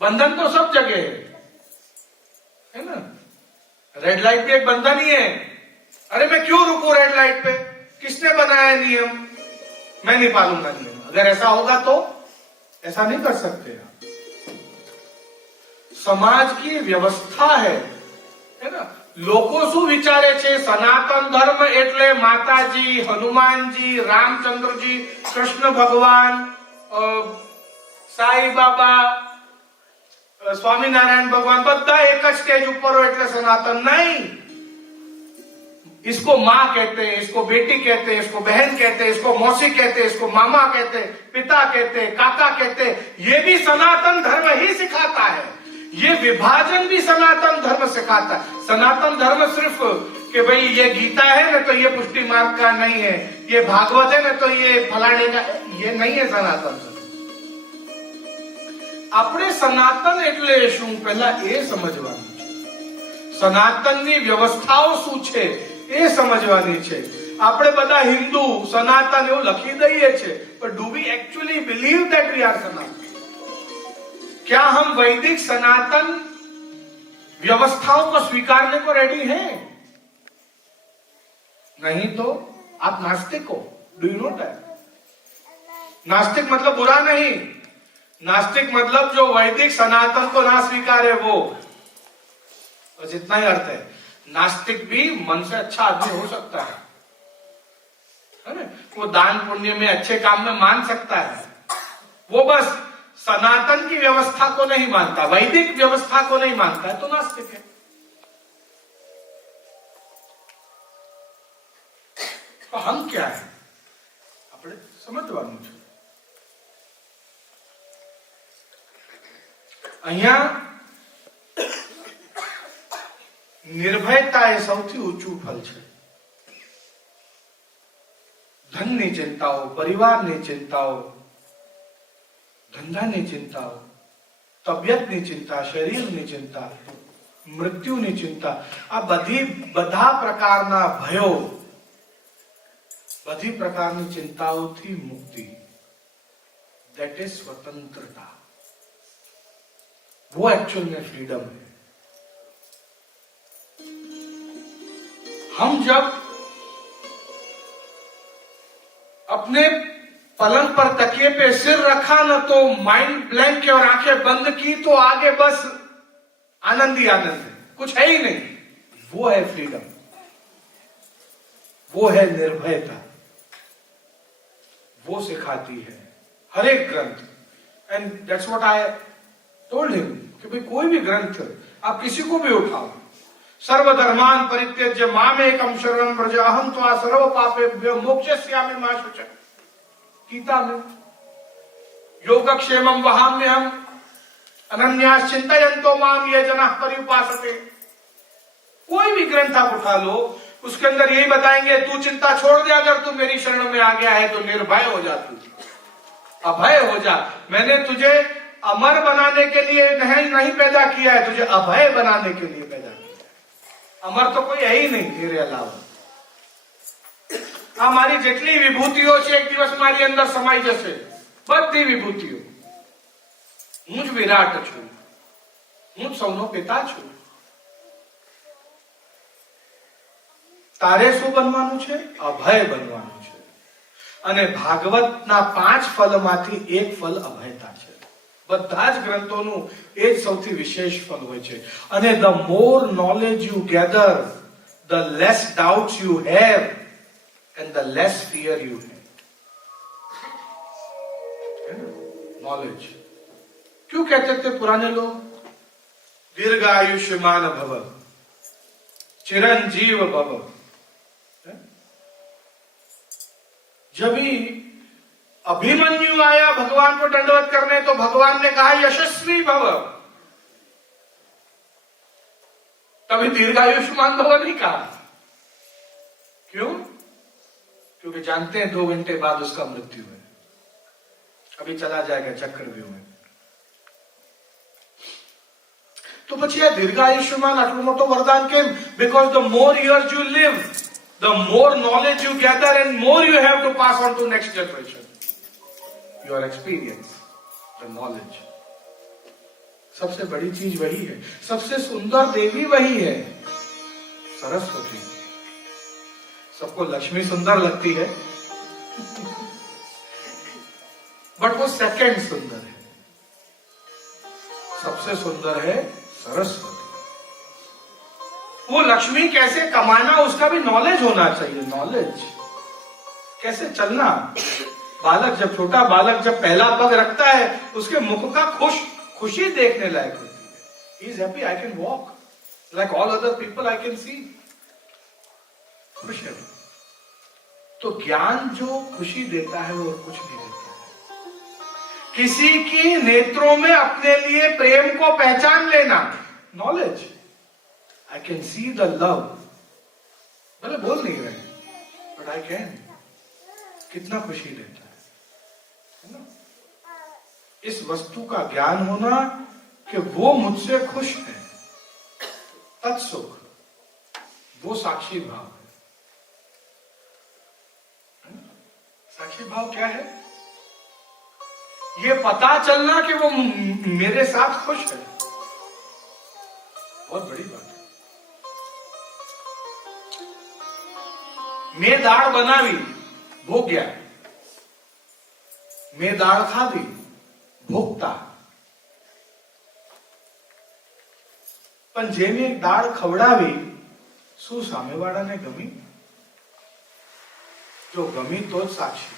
बंधन तो सब जगह है ना? रेड लाइट पे एक बंधन ही है. अरे मैं क्यों रुकूं रेड लाइट पे? किसने बनाया नियम? मैं नहीं पालूंगा नियम. अगर ऐसा होगा तो ऐसा नहीं कर सकते. समाज की व्यवस्था है ना? લોકો શું વિચારે છે? સનાતન ધર્મ એટલે માતાજી, હનુમાનજી, રામચંદ્રજી, કૃષ્ણ ભગવાન, સાઈ બાબા, स्वामीनारायण भगवान બધા એક જ સ્ટેજ ઉપર હોય એટલે સનાતન. नहीं, इसको माँ कहते हैं, इसको बेटी कहते हैं, इसको बहन कहते हैं, इसको मौसी कहते हैं, इसको मामा कहते हैं, पिता कहते हैं, काका कहते हैं. ये भी सनातन धर्म ही सिखाता है. ये विभाजन भी सनातन धर्म सिखाता है. सनातन धर्म सिर्फ कि भाई ये गीता है ना तो ये पुष्टि मार्ग का नहीं है, ये भागवत है ना तो ये फलाने का, ये नहीं है सनातन धर्म. આપણે સનાતન એટલે શું પહેલા એ સમજવાનું છે. સનાતનની વ્યવસ્થાઓ શું છે એ સમજવાની છે. આપણે બધા હિન્દુ સનાતન એવું લખી દઈએ છે, but do we actually believe that we are सनातन? क्या हम वैदिक सनातन व्यवस्थाओं को स्वीकारने को रेडी हैं? नहीं तो आप नास्तिक हो. Do you know that? नास्तिक मतलब बुरा नहीं. नास्तिक मतलब जो वैदिक सनातन को ना स्वीकारे वो. बस इतना ही अर्थ है। नास्तिक भी मन से अच्छा आदमी हो सकता है ना? वो दान पुण्य में अच्छे काम में मान सकता है, वो बस सनातन की व्यवस्था को नहीं मानता, वैदिक व्यवस्था को नहीं मानता है, तो नास्तिक है। तो हम क्या है? આપણે સમજવાનું છે। અહીંયા નિર્ભયતા એ સૌથી ઊંચું ફળ છે। ધનની ચિંતાઓ, પરિવારની ચિંતાઓ, ધંધાની ચિંતાઓ, તબિયતની चिंता, શરીરની चिंता, મૃત્યુની चिंता, આ બધા પ્રકારના ભયો, બધી પ્રકારની ચિંતાઓથી મુક્તિ, दैट इज स्वतंत्रता। वो एक्चुअल में फ्रीडम है। हम जब अपने पलंग पर तकिए पे सिर रखा ना, तो माइंड ब्लैंक और आंखें बंद की, तो आगे बस आनंद ही आनंद है, कुछ है ही नहीं। वो है फ्रीडम, वो है निर्भयता, वो सिखाती है हर एक ग्रंथ। And that's what I told him कि भाई कोई भी ग्रंथ आप किसी को भी उठाओ, सर्वधर्मान परित्यज्य मामेकं शरणं व्रज अहं त्वा सर्व पापेभ्यो मोक्षयिष्यामि मा शुचः। गीता में योगक्षेमं वहाम्यहम् अनन्यास चिन्तयन्तो माम ये जनाः पर्युपासते। कोई भी ग्रंथ आप उठा लो, उसके अंदर यही बताएंगे तू चिंता छोड़ दे, अगर तू मेरी शरण में आ गया है तो निर्भय हो जा, तू अभय हो जा। मैंने तुझे अमर बनाने के लिए नहीं पैदा किया है, तुझे अभय बनाने के लिए पैदा किया। अमर तो कोई है ही नहीं तेरे अलावा। आ मारी जेटली विभूतिओ छे एक दिवस मारी अंदर समाई जशे, बधी विभूतिओ। हूँ ज विराट छू, हूँ सौनो पिता छू। तारे શું બનવાનું છે? અભય બનવાનું છે। અને ભાગવતના 5 ફલમાંથી એક ફલ અભયતા છે। બધા જ ગ્રંથોનું એ જ સૌથી વિશેષ ફલ હોય છે। અને the more knowledge you gather, the less doubts you have and the less fear you have. Knowledge क्यों कहते थे पुराने लोग? दीर्घायुष्मान भव, चिरंजीव भव। जब ही अभिमन्यु आया भगवान को दंडवत करने, तो भगवान ने कहा यशस्वी भव, तभी दीर्घायुष्मान भव नहीं कहा। क्यों? क्योंकि जानते हैं 2 घंटे बाद उसका मृत्यु है, अभी चला जाएगा चक्रव्यूह में। तो પછી આ દીર્ઘાયુષ્યમાન આટલું મોટો વરદાન કેમ? Because the more years you live, the more knowledge you gather and more you have to pass on to next generation. Your experience, the knowledge. सबसे बड़ी चीज वही है, सबसे सुंदर देवी वही है, सरस्वती। सबको लक्ष्मी सुंदर लगती है, बट वो सेकंड सुंदर है। सबसे सुंदर है सरस्वती। वो लक्ष्मी कैसे कमाना, उसका भी नॉलेज होना चाहिए। नॉलेज कैसे चलना। बालक जब छोटा बालक जब पहला पग रखता है, उसके मुख का खुशी देखने लायक होती है। He is happy, I can walk like all other people, I can see. खुश है। तो ज्ञान जो खुशी देता है वो कुछ नहीं देता। किसी की नेत्रों में अपने लिए प्रेम को पहचान लेना, knowledge. I can see the love. भले बोल नहीं रहे, बट आई कैन। कितना खुशी देता है ना? इस वस्तु का ज्ञान होना कि वो मुझसे खुश है, तत्सुख, वो साक्षी भाव है। साक्षी भाव क्या है? ये पता चलना कि वो मेरे साथ खुश है, बहुत बड़ी बात है। मैं दाल बनावी, भोग्या। मैं दाल खावी, भोगता। પણ જેવી એક દાળ ખવડાવી, શું સામેવાળાને ગમી? જો ગમી તો જ સાક્ષી.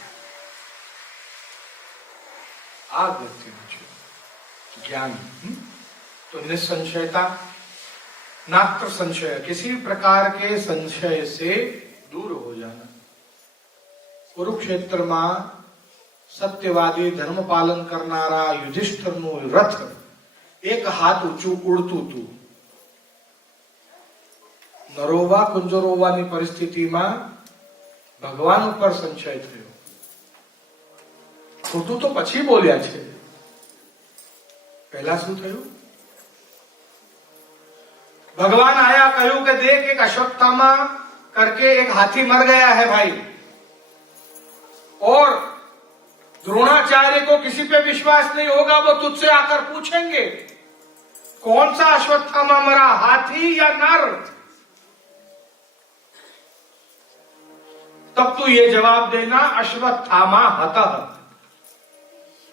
આ અગત્યનું છે ज्ञान. तो निसंशयता, नात्र संशय, किसी प्रकार के संशय से दूर हो जाना. कुरुक्षेत्र में सत्यवादी धर्म पालन करनारा युधिष्ठिरનું રથ એક હાથ ઊંચું ઉડતું હતું. નરોવા કુંજરોવાની પરિસ્થિતિમાં ભગવાન ઉપર સંશય થયો. ખોટું તો પછી બોલ્યા છે, पहला શું થયું? भगवान आया, कहूं कि देख एक अश्वत्थामा करके एक हाथी मर गया है भाई, और द्रोणाचार्य को किसी पे विश्वास नहीं होगा, वो तुझसे आकर पूछेंगे कौन सा अश्वत्थामा मरा, हाथी या नर? तब तू ये जवाब देना, अश्वत्थामा हतः.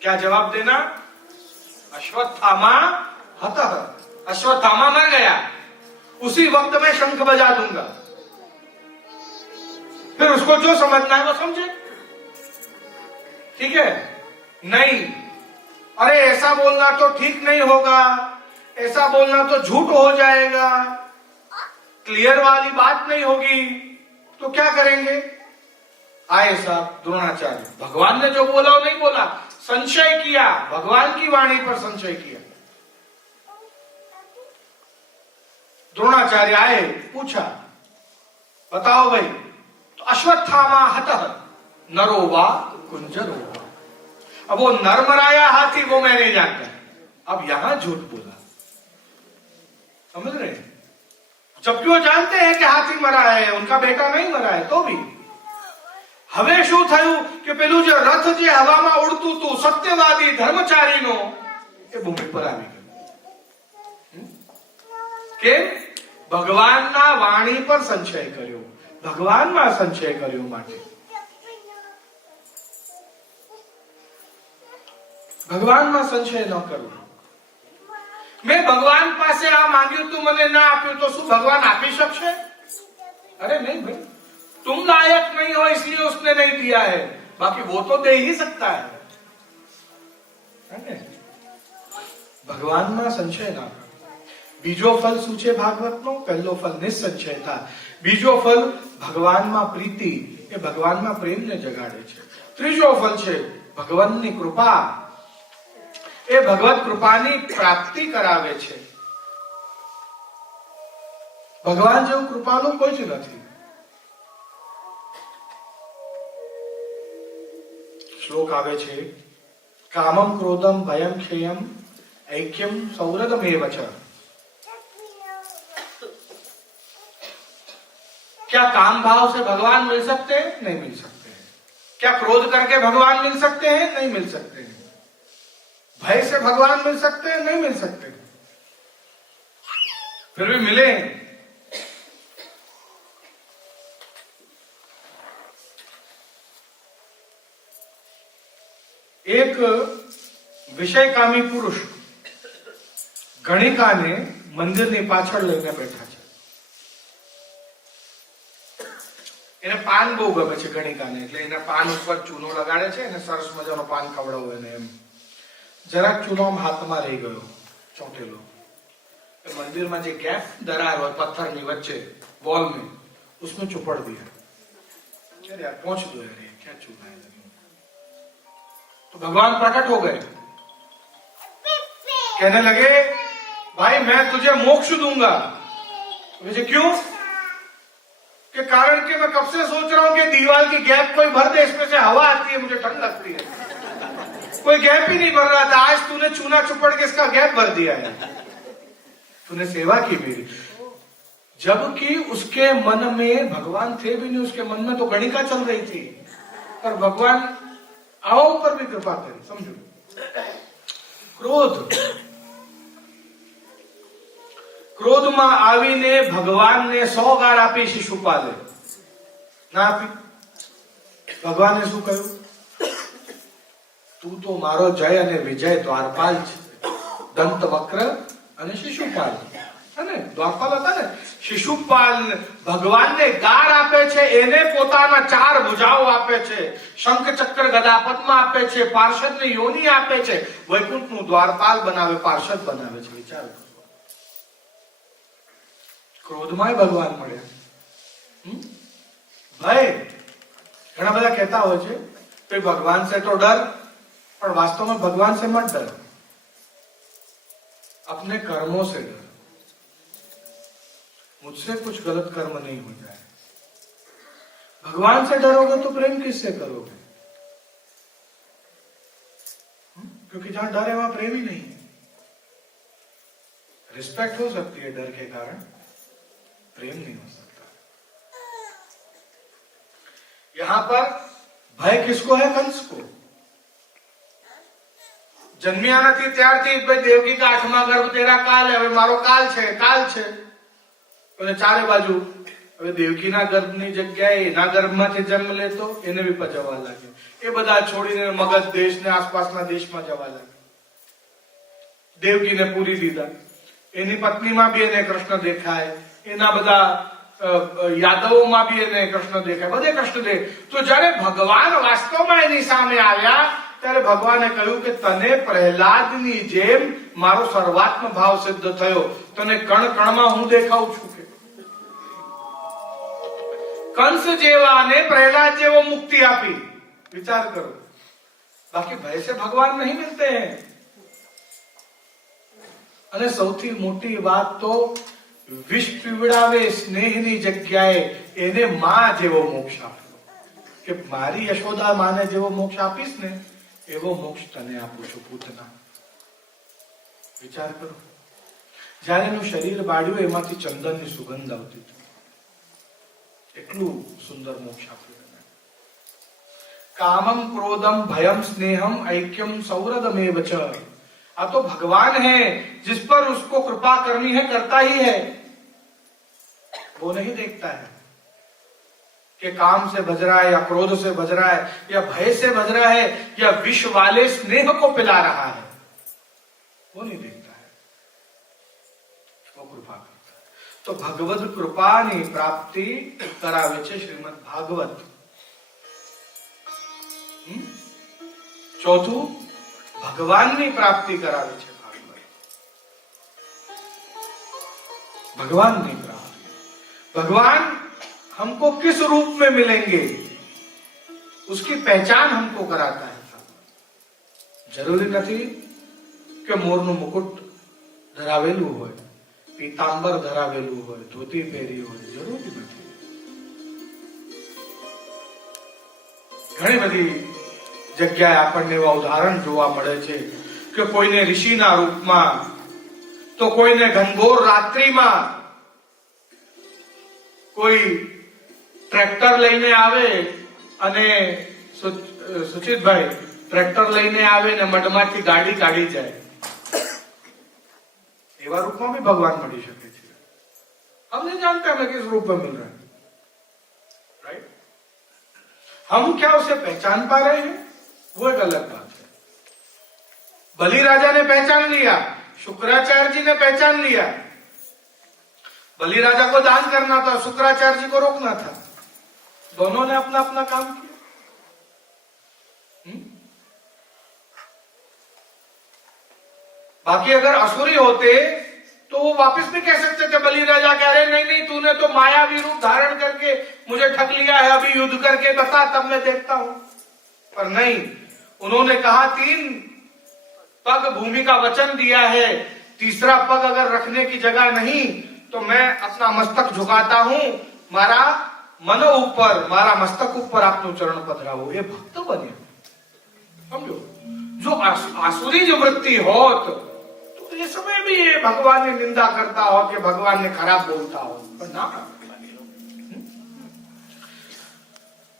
क्या जवाब देना? अश्वत्थामा हतः. अश्वत्थामा मर गया, उसी वक्त में शंख बजा दूंगा. फिर उसको जो समझना है वो समझे. ठीक है? नहीं, अरे ऐसा बोलना तो ठीक नहीं होगा, ऐसा बोलना तो झूठ हो जाएगा, क्लियर वाली बात नहीं होगी, तो क्या करेंगे? आए साहब द्रोणाचार्य, भगवान ने जो बोला वो नहीं बोला, संशय किया, भगवान की वाणी पर संशय किया. द्रोणाचार्य आए, पूछा बताओ भाई, तो अश्वत्थामा हतः नरो वा कुंजरो वा. अब वो नर मराया हाथी वो मैं नहीं जानता, अब यहां झूठ बोला. समझ रहे? जबकि वो जानते हैं कि हाथी मरा है, उनका बेटा नहीं मरा है, तो भी હવે શું થયું કે પેલું જે રથ જે હવામાં ઉડતું હતું સત્યવાદી ધર્મચારીનો, એ ભૂમિ પર આવી ગયો. કે ભગવાનના વાણી પર સંશય કર્યો, ભગવાનમાં સંશય કર્યો. માટે ભગવાનમાં સંશય ન કરવો. મેં ભગવાન પાસે આ માંગ્યું તું, મને ના આપ્યું, તો શું ભગવાન આપી શકશે? અરે નહીં ભાઈ, तुम लायक नहीं हो इसलिए उसने नहीं दिया है, बाकी वो तो दे ही सकता है. भगवान में संशय ना. बीजो फल શું છે ભાગવતનો? પહેલો ફલ નિસંશયતા, બીજો ફલ ભગવાનમાં પ્રીતિ, એ ભગવાનમાં પ્રેમને જગાડે છે. ત્રીજો ફલ છે ભગવાનની કૃપા, એ ભગવત કૃપાની પ્રાપ્તિ કરાવે છે. ભગવાન જેવું કૃપાળુ કોઈ જ નથી. श्लोक आवे छे, कामम क्रोधम भयम क्षेयम ऐक्यम सौरदमेव च. क्या काम भाव से भगवान मिल सकते हैं? नहीं मिल सकते हैं. क्या क्रोध करके भगवान मिल सकते हैं? नहीं मिल सकते हैं. भय से भगवान मिल सकते हैं? नहीं मिल सकते. फिर भी मिले. एक વિષયકામી પુરુષ ગણિકાને મંદિરની પાછળ લઈને બેઠા છે. એને પાન બહુ ગમે છે ગણિકાને, એટલે એના પાન ઉપર ચૂનો લગાડે છે અને સરસ મજાનો પાન ખવડાવે એને. એમ જરાક ચૂનો હાથમાં રહી ગયો ચોંટેલો. મંદિરમાં જે ગેપ દરાર હોય પથ્થરની વચ્ચે वॉल में, उसमें चुपड़ दिया. अरे यार पहुंच दो यार, क्या चूना है. तो भगवान प्रकट हो गए, कहने लगे भाई मैं तुझे मोक्ष दूंगा. मुझे क्यों? कि कारण कि मैं कब से सोच रहा हूं कि दीवार की गैप कोई भर दे, इसमें से हवा आती है, मुझे ठंड लगती है. कोई गैप ही नहीं भर रहा था, आज तूने चूना चुपड़ के इसका गैप भर दिया है. तूने सेवा की मेरी. जबकि उसके मन में भगवान थे भी नहीं, उसके मन में तो गणिका चल रही थी, पर भगवान आओ पर भी कृपा करी. समझो, क्रोध, ક્રોધમાં આવીને ભગવાનને 100 ગાર આપી શિશુપાલે, ના આપી. ભગવાને શું કહ્યું? તું તો મારો જય અને વિજય દ્વારપાલ છે, દંત વક્ર અને શિશુપાલ. ને દ્વારપાલ હતા ને, શિશુપાલ ભગવાનને ગાર આપે છે, એને પોતાના 4 ભુજાઓ આપે છે, શંખ ચક્ર ગદા પદ્મ આપે છે, પાર્ષદને યોની આપે છે, વૈકુંઠનું દ્વારપાલ બનાવે, પાર્ષદ બનાવે છે. વિચાર કરો. ક્રોધમાં ભગવાન મળ્યા. ભય ઘણા બધા કહેતા હોય છે કે ભગવાન से तो डर, पर वास्तव में भगवान से मत डर, अपने कर्मों से डर. मुझसे कुछ गलत कर्म नहीं हो जाए. भगवान से डरोगे तो प्रेम किससे करोगे? क्योंकि जहां डर है वहां प्रेम ही नहीं है. रिस्पेक्ट हो सकती है, डर के कारण प्रेम नहीं हो सकता. यहां पर भय किसको है? कंस को. જન્મ્યા નથી ત્યારથી ભાઈ દેવકી કા 8મા ગર્ભ તેરા કાલ है, હવે મારો કાલ છે, કાલ છે. અને ચારે બાજુ હવે દેવકીના ગર્ભની જગ્યાએ એના ગર્ભમાંથી જન્મ લેતો એને બી પજવવા લાગ્યો. એ બધા છોડીને મગધ દેશને આસપાસના દેશમાં જવા લાગ્યો. દેવકીને પૂરી દીધા. એની પત્નીમાં બી એને કૃષ્ણ દેખાય, એના બધા યાદવોમાં બી એને કૃષ્ણ દેખાય, બધે કૃષ્ણ દેખાય. તો જ્યારે ભગવાન વાસ્તવમાં એની સામે આવ્યા ત્યારે ભગવાને કહ્યું કે તને પ્રહલાદની જેમ મારો સર્વાત્મ ભાવ સિદ્ધ થયો, તને કણ કણમાં હું દેખાઉં છું. કે કંસ જેવા અને પ્રહલાદ જેવો મુક્તિ આપી. વિચાર કરો. બાકી ભય से भगवान नहीं मिलते हैं. અને સૌથી મોટી વાત તો વિષ પીવડાવે સ્નેહની જગ્યાએ એને માં જેવો મોક્ષ આપ્યો. કે મારી યશોદા માને જેવો મોક્ષ આપીશ ને એવો મોક્ષ તને આપું છું પૂતના. વિચાર કરો. જ્યારે એનું શરીર બાળ્યું એમાંથી ચંદનની સુગંધ આવતી હતી. એટલું સુંદર મોક્ષ આપ્યું. कामम क्रोधम भयम स्नेहम ऐक्यम सौहृदमेव च. आ तो भगवान है, जिस पर उसको कृपा करनी है करता ही है. वो नहीं देखता है कि काम से बज रहा है या क्रोध से बज रहा है या भय से बज रहा है या विष वाले स्नेह को पिला रहा है. वो नहीं देखता है, वो कृपा करता है. तो भगवद कृपाની પ્રાપ્તિ કરાવે છે શ્રીમદ ભાગવત. ચોથું, ભગવાનની પ્રાપ્તિ કરાવે છે ભાગવત. भगवानની પ્રાપ્તિ. भगवान हमको किस रूप में मिलेंगे उसकी पहचान हमको कराता है. जरूरी નથી કે મોરનું મુકુટ ધરાવેલું હોય, પીતાંબર ધરાવેલું હોય, ધોતી પહેરી હોય, જરૂરી નથી. ઘણી બધી જગ્યાએ આપણને એવા ઉદાહરણ જોવા મળે છે કે કોઈને ઋષિના રૂપમાં, તો કોઈને ઘનઘોર રાત્રિમાં કોઈ ટ્રેક્ટર લઈને આવે અને સુચિતભાઈ ટ્રેક્ટર લઈને આવે ને મઢમાંથી ગાડી કાઢી જાય. એવા रूप में भगवान मिल सके. हम नहीं जानते हमें किस रूप में मिल रहा है. राइट. हम क्या उसे पहचान पा रहे हैं, वो एक अलग बात है. बलि राजा ने पहचान लिया, शुक्राचार्य जी ने पहचान लिया. बलि राजा को दान करना था, शुक्राचार्य जी को रोकना था. दोनों ने अपना अपना काम किया. बाकी अगर असुरी होते तो वो वापस भी कह सकते थे. बलि राजा कह रहे नहीं नहीं, तूने तो मायावी रूप धारण करके मुझे ठग लिया है, अभी युद्ध करके बता तब मैं देखता हूं. पर नहीं, उन्होंने कहा 3 पग भूमि का वचन दिया है, तीसरा पग अगर रखने की जगह नहीं तो मैं अपना मस्तक झुकाता हूं. मारा मन ऊपर, मारा मस्तक ऊपर आपનું ચરણ પધરાવો. એ ભક્ત બને. સમજો. जो आसुरी जो वृत्ति होत तो ये समय भी ये भगवान ने निंदा करता हो कि भगवान ने खराब बोलता हो, पर ना.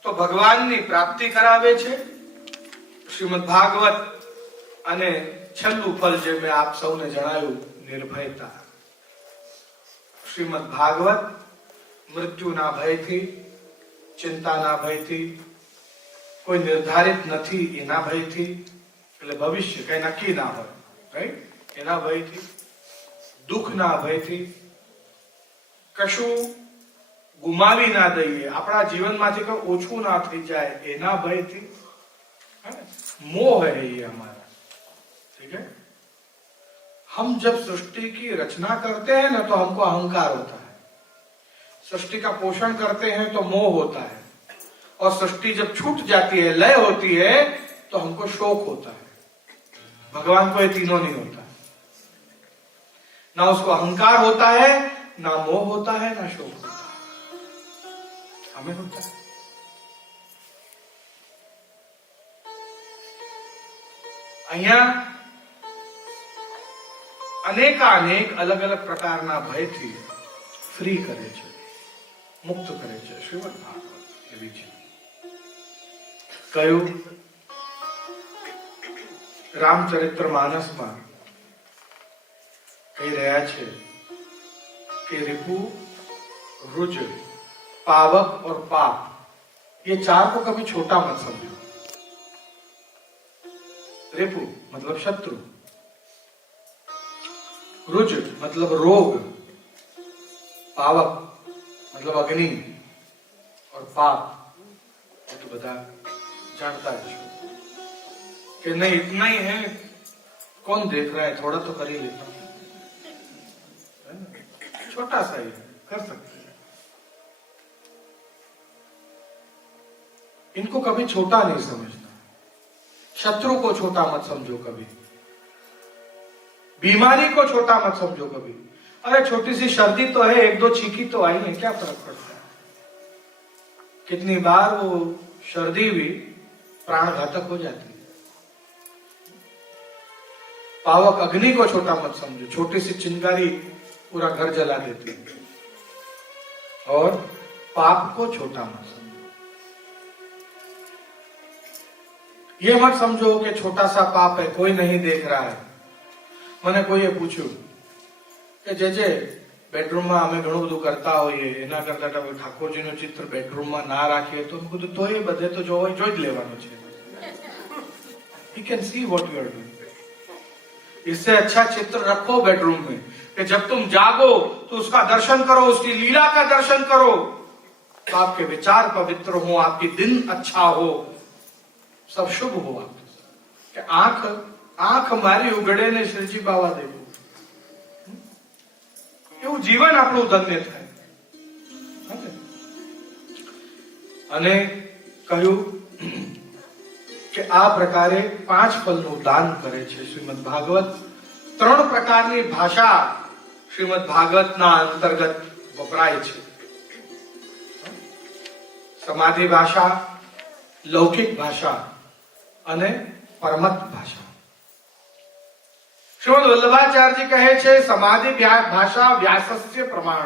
तो ભગવાનની પ્રાપ્તિ કરાવે છે શ્રીમદ ભાગવત. અને છેલ્લું ફળ જે મેં આપ સૌને જણાવ્યું, નિર્ભયતા. શ્રીમદ ભાગવત મૃત્યુના ભયથી, ચિંતાના ભયથી, કોઈ નિર્ધારિત નથી એના ભયથી, એટલે ભવિષ્ય કઈ નક્કી ના હોય, રાઈટ, એના ભયથી, દુઃખના ભયથી, કશું ગુમાવી ના દઈએ, આપણા જીવનમાંથી કોઈ ઓછું ના થઈ જાય એના ભયથી, मोह है ये हमारा, ठीक है। हम जब सृष्टि की रचना करते हैं ना तो हमको अहंकार होता है, सृष्टि का पोषण करते हैं तो मोह होता है, और सृष्टि जब छूट जाती है, लय होती है, तो हमको शोक होता है। भगवान को ये तीनों नहीं होता, ना उसको अहंकार होता है, ना मोह होता है, ना शोक होता है, हमें होता है। અહીંયા અનેકાનેક અલગ અલગ પ્રકારના ભયથી ફ્રી કરે છે, મુક્ત કરે છે શ્રીમદ ભાગવત એવી છે। કયું રામચરિત્ર માનસમાં કહી રહ્યા છે કે रिपु, रुज, पावक और पाप, ये चार को कभी छोटा मत समझो। रिपु मतलब शत्रु, रुज मतलब रोग, पावक मतलब अग्नि, और पाप तो बता जानता है कि नहीं इतना ही है, कौन देख रहा है, थोड़ा तो कर ही लेता, छोटा सा ही कर सकते हैं। इनको कभी छोटा नहीं समझना, शत्रु को छोटा मत समझो कभी, बीमारी को छोटा मत समझो कभी। अरे छोटी सी सर्दी तो है, एक दो छींकी तो आई है, क्या फर्क पड़ता है। कितनी बार वो सर्दी भी प्राण घातक हो जाती है। पावक अग्नि को छोटा मत समझो, छोटी सी चिंगारी पूरा घर जला देती है। और पाप को छोटा मत समझो, ये मत समझो कि छोटा सा पाप है, कोई नहीं देख रहा है। मैंने कोई पूछू कि जे बेडरूम में अमे घणुं बधुं करता होईए, एना करता ठाकुरजीनुं चित्र बेडरूम में ना राखीए तो कीधुं तो ये बधे तो जोई ज लेवानुं छे। You can see what you are doing. इससे अच्छा चित्र रखो बेडरूम में कि जब तुम जागो तो उसका दर्शन करो, उसकी लीला का दर्शन करो, तो आपके विचार पवित्र हो, आपकी दिन अच्छा हो, सब शुभ हो। कि आंख आंख मारी उगड़े ने श्रीजी बाबा देवो, એવું જીવન આપણું ધન્ય થાય। અને કહ્યું કે આ પ્રકારે 5 ફળનું દાન કરે છે શ્રીમદ ભાગવત। 3 પ્રકારની ભાષા શ્રીમદ ભાગવતના અંતર્ગત વપરાય છે, સમાધિ ભાષા, લૌકિક ભાષા અને પરમત ભાષા। श्रीमद वल्लभाचार्य जी कहे छे समाधि भाषा व्यासस्य प्रमाण।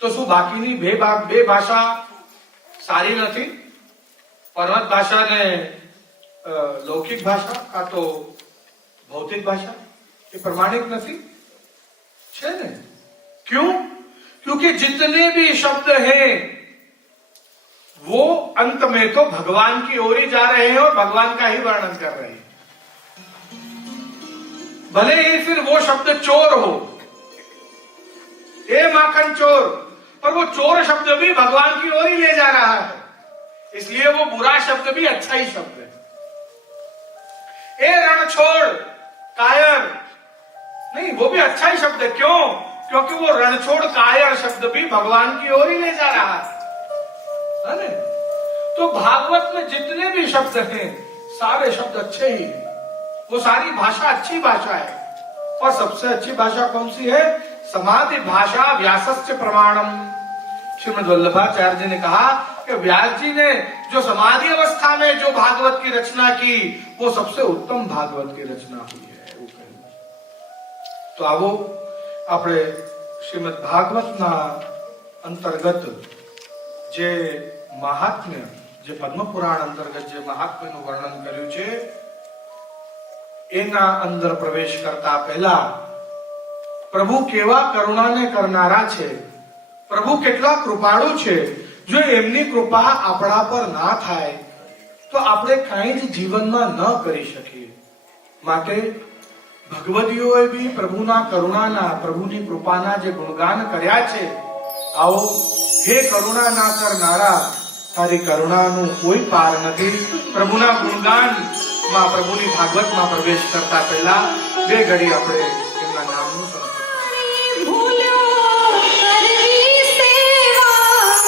तो शू बाकीनी बे भाषा सारी नहीं? परमत भाषा ने लौकिक भाषा का तो भौतिक भाषा ये प्रमाणिक नहीं छे ने? क्यों? क्योंकि जितने भी शब्द हैं वो अंत में तो भगवान की ओर ही जा रहे हैं और भगवान का ही वर्णन कर रहे हैं। भले ही फिर वो शब्द चोर हो, ए माखन चोर, पर वो चोर शब्द भी भगवान की ओर ही ले जा रहा है, इसलिए वो बुरा शब्द भी अच्छा ही शब्द है। ए रणछोड़, कायर, नहीं वो भी अच्छा ही शब्द है। क्यों? क्योंकि वो रणछोड़ कायर शब्द भी भगवान की ओर ही ले जा रहा है ना? तो भागवत में जितने भी शब्द हैं सारे शब्द अच्छे ही हैं, वो सारी भाषा अच्छी भाषा है। और सबसे अच्छी भाषा कौन सी है? समाधि भाषा व्यासस्य प्रमाणम। श्रीमद वल्लभाचार्य जी ने कहा कि व्यास जी ने जो समाधि अवस्था में जो भागवत की रचना की वो सबसे उत्तम भागवत की रचना हुई है। तो आवो આપણે શ્રીમદ ભાગવતના અંતર્ગત જે મહાત્મ્ય, જે પદ્મપુરાણ અંતર્ગત જે મહાત્મ્યનું વર્ણન કર્યું છે એના અંદર પ્રવેશ કરતા પહેલા પ્રભુ કેવા કરુણાને કરનારા છે, પ્રભુ કેટલા કૃપાળુ છે। જો એમની કૃપા આપણા પર ના થાય તો આપણે કાંઈ જ જીવનમાં ન કરી શકીએ। માટે ભગવદીઓએ બી પ્રભુના કરુણાના, પ્રભુની કૃપાના જે ગુણગાન કર્યા છે. આવો હે કરુણા ના કરનારા, તારી કરુણાનું કોઈ પાર નથી. પ્રભુના ગુણગાનમાં, પ્રભુની ભાગવતમાં પ્રવેશ કરતા પહેલા બે ઘડી આપણે એમના નામનું સ્મરણ કરીએ. ભૂલ્યો કરવી સેવા,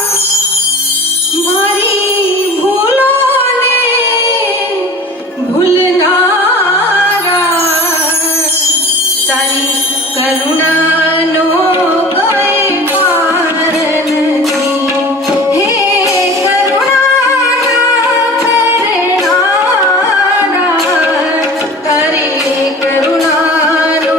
મારી ભૂલોને ભૂલનારા, તારી કરુણાનો કોઈ પાર નથી. હે કરુણા કરનારા, તારી કરુણાનો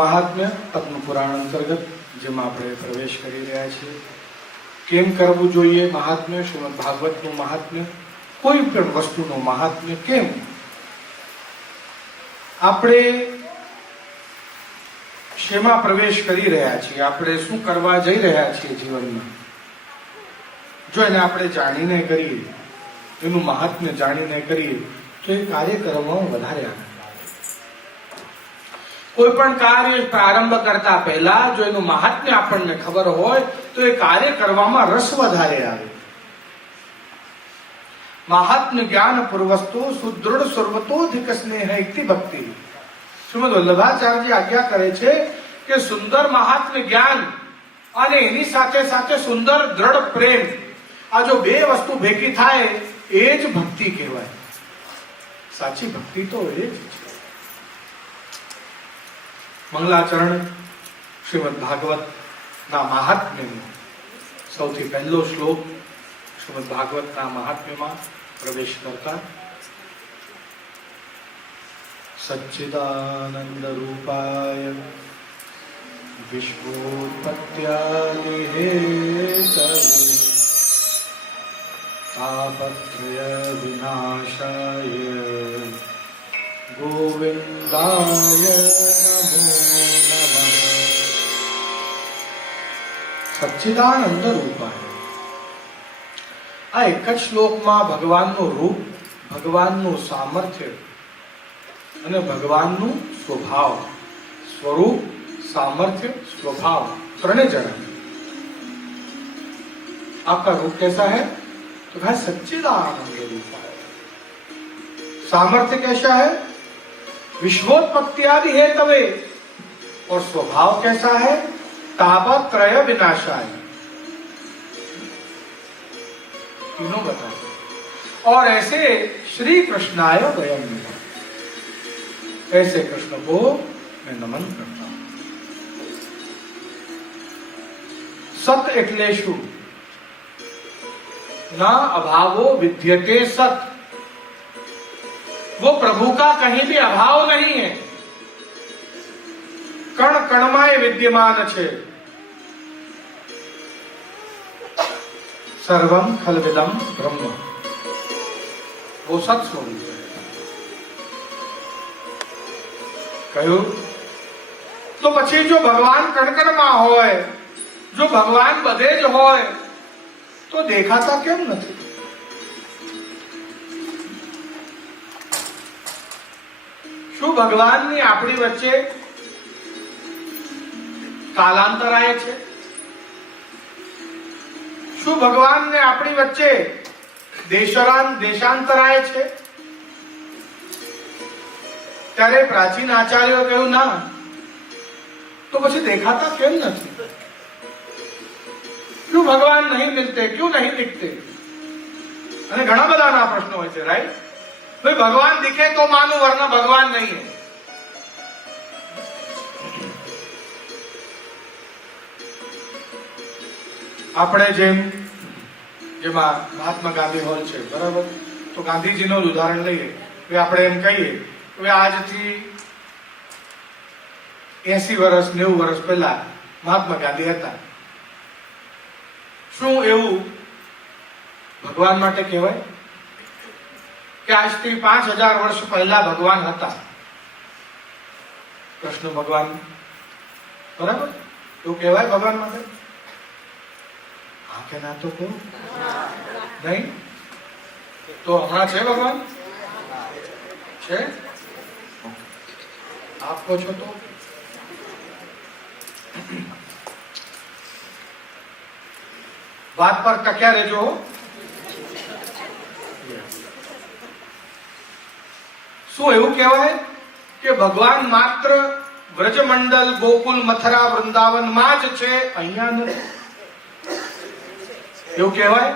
મહાત્મ્ય પદ્મ પુરાણ અંતર્ગત જેમાં આપણે પ્રવેશ કરી રહ્યા છીએ. કેમ કરવું જોઈએ મહાત્મ્ય, શ્રીમદ ભાગવતનું મહાત્મ્ય, કોઈ પણ વસ્તુનું મહાત્મ્ય કેમ, આપણે શેમાં પ્રવેશ કરી રહ્યા છીએ, આપણે શું કરવા જઈ રહ્યા છીએ જીવનમાં, જો એને આપણે જાણીને કરીએ, એનું મહાત્મ્ય જાણીને કરીએ તો એ કાર્ય કરવામાં વધારે આનંદ આવે. કોઈ પણ કાર્ય પ્રારંભ કરતા પહેલા જો એનું મહાત્મ્ય આપણને ખબર હોય તો એ કાર્ય કરવામાં રસ વધારે આવે. મહાત્મ્ય જ્ઞાન પૂર્વસ્તો સુદૃઢ સર્વતોધિક સ્નેહ ઇતિ ભક્તિ. શ્રીમદ વલ્લભાચાર્યજી આજ્ઞા કરે છે કે સુંદર મહાત્મ્ય જ્ઞાન અને એની સાથે સાથે સુંદર દ્રઢ પ્રેમ, આ જો બે વસ્તુ ભેગી થાય એ જ ભક્તિ કહેવાય. સાચી ભક્તિ તો એ જ છે. મંગલાચરણ શ્રીમદ ભાગવત ના મહાત્મ્યનો સૌથી પહેલો શ્લોક શ્રીમદ ભાગવત ના મહાત્મ્યમાં પ્રવેશ કરતા સચ્ચિદાનંદ રૂપાય વિશ્વોત્પત્યાદિ હેતવે તાપત્રય વિનાશાય ગોવિંદાય નમો નમઃ. સચ્ચિદાનંદ રૂપાય, આ એક જ શ્લોકમાં ભગવાનનું રૂપ, ભગવાનનું સામર્થ્ય અને ભગવાનનું સ્વભાવ, સ્વરૂપ, सामर्थ्य, स्वभाव ત્રણે જણાવ્યું. आपका रूप कैसा है तो कहा सच्चिदानंद रूप है. सामर्थ्य कैसा है, विश्वोत्पत्ति आदि हेतवे, और स्वभाव कैसा है, तापत्रय विनाशाय. तीनों बताए. और ऐसे श्री कृष्णाय वयम नमः, ऐसे कृष्ण को मैं नमन करता हूं. सत એટલે શું? ना अभावो विद्यते सत. वो प्रभु का कहीं भी अभाव नहीं है, कण कणमाय विद्यमान छे. सर्वम खलविदम ब्रह्म, वो सत स्वरूप है. કહ્યું તો પછી જો ભગવાન કણકણમાં હોય, જો ભગવાન બધે જ હોય તો દેખાતા કેમ નથી? શું ભગવાનની આપણી વચ્ચે કાલાંતરાય છે? શું ભગવાનને આપણી વચ્ચે દેશાંતરાય છે? ત્યારે પ્રાચીન આચાર્યો કહ્યું ના, તો પછી દેખાતા કેમ નથી? क्यों भगवान नहीं मिलते, क्यों नहीं दिखते? અને ઘણા બધાના પ્રશ્નો હોય છે, રાઈટ? ભાઈ ભગવાન દિખે તો માનું, વરના ભગવાન નહીં है. આપણે જેમાં મહાત્મા ગાંધી હોલ છે, બરાબર? તો ગાંધીજીનું ઉદાહરણ લઈએ કે આપણે એમ કહીએ કે આજથી 80 વર્ષ 90 વર્ષ પહેલા મહાત્મા ગાંધી હતા. શું એવું ભગવાન માટે કહેવાય કે આજથી 5000 વર્ષ પહેલા ભગવાન હતા? કૃષ્ણ ભગવાન, બરાબર? એવું કહેવાય ભગવાન માટે? હા કે ના? તો કહું નહીં તો હમણાં છે ભગવાન? છે? આપ કહો છો તો વાત પર ટક્યા રહેજો. શું એવું કહેવાય કે ભગવાન માત્ર વ્રજમંડલ, ગોકુલ, મથુરા, વૃંદાવન માં જ છે, અહીંયા નથી? એવું કહેવાય?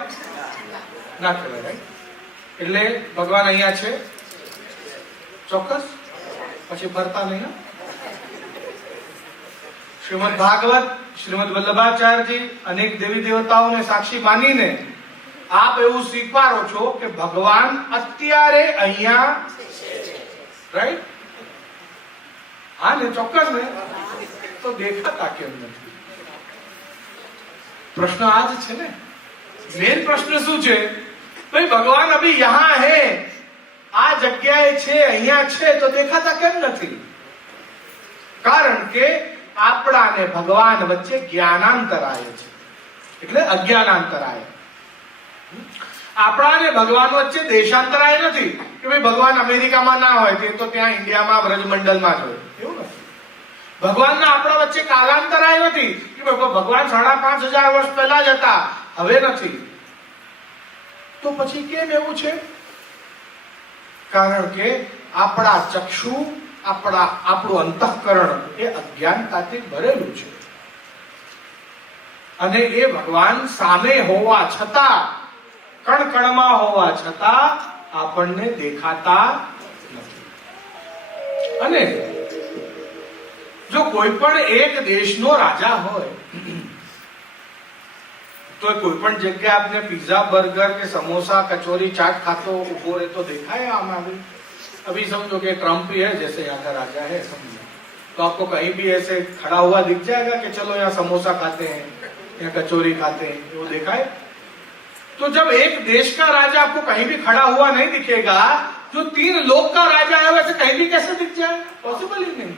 ના કહેવાય. એટલે ભગવાન અહીંયા છે ચોક્કસ, પછી ફરતા નહીં. શ્રીમદ ભાગવત, શ્રીમદ વલ્લભાચાર્યજી અનેક દેવી દેવતાઓને સાક્ષી માનીને આપ એવું સ્વીકારો છો કે ભગવાન અત્યારે અહીંયા, રાઈટ? હા ને? ચોક્કસ ને? તો દેખાતા કેમ નથી? પ્રશ્ન આ જ છે ને. મેન પ્રશ્ન શું છે? ભાઈ ભગવાન અભી યહાં હે, આ જગ્યાએ છે, અહીંયા છે, તો દેખાતા કેમ નથી? કારણ કે આપણા ને ભગવાન વચ્ચે જ્ઞાનાંતરાય છે, એટલે અજ્ઞાનાંતરાય. આપણા ને ભગવાન વચ્ચે દેશાંતરાય નથી કે ભાઈ ભગવાન અમેરિકામાં ના હોય તો ત્યાં ઇન્ડિયામાં બ્રજમંડલમાં જ હોય, એવું નથી. ભગવાનના આપણા વચ્ચે કાલાંતરાય નથી કે ભગવાન 5,500 વર્ષ પહેલા જ હતા, હવે નથી. તો પછી કેમ એવું છે? કારણ કે આપણા ચક્ષુ, આપણું અંતઃકરણ એ અજ્ઞાનતાથી ભરેલું છે, અને એ ભગવાન સામે હોવા છતાં, કણ કણમાં હોવા છતાં આપણને દેખાતા નથી. અને જો કોઈ પણ એક દેશનો રાજા હોય તો કોઈ પણ જગ્યાએ આપને पिज्जा बर्गर के समोसा कचौरी चाट खाते उभो रहे तो देखा है आम आदमी? अभी समझो कि ट्रम्प ही है जैसे यहाँ का राजा है, समझो तो आपको कहीं भी ऐसे खड़ा हुआ दिख जाएगा कि चलो यहाँ समोसा खाते हैं, यहाँ कचौरी खाते हैं, वो देखा है? तो जब एक देश का राजा आपको कहीं भी खड़ा हुआ नहीं दिखेगा, जो 3 लोक का राजा है वैसे कहीं भी कैसे दिख जाए? पॉसिबल ही नहीं.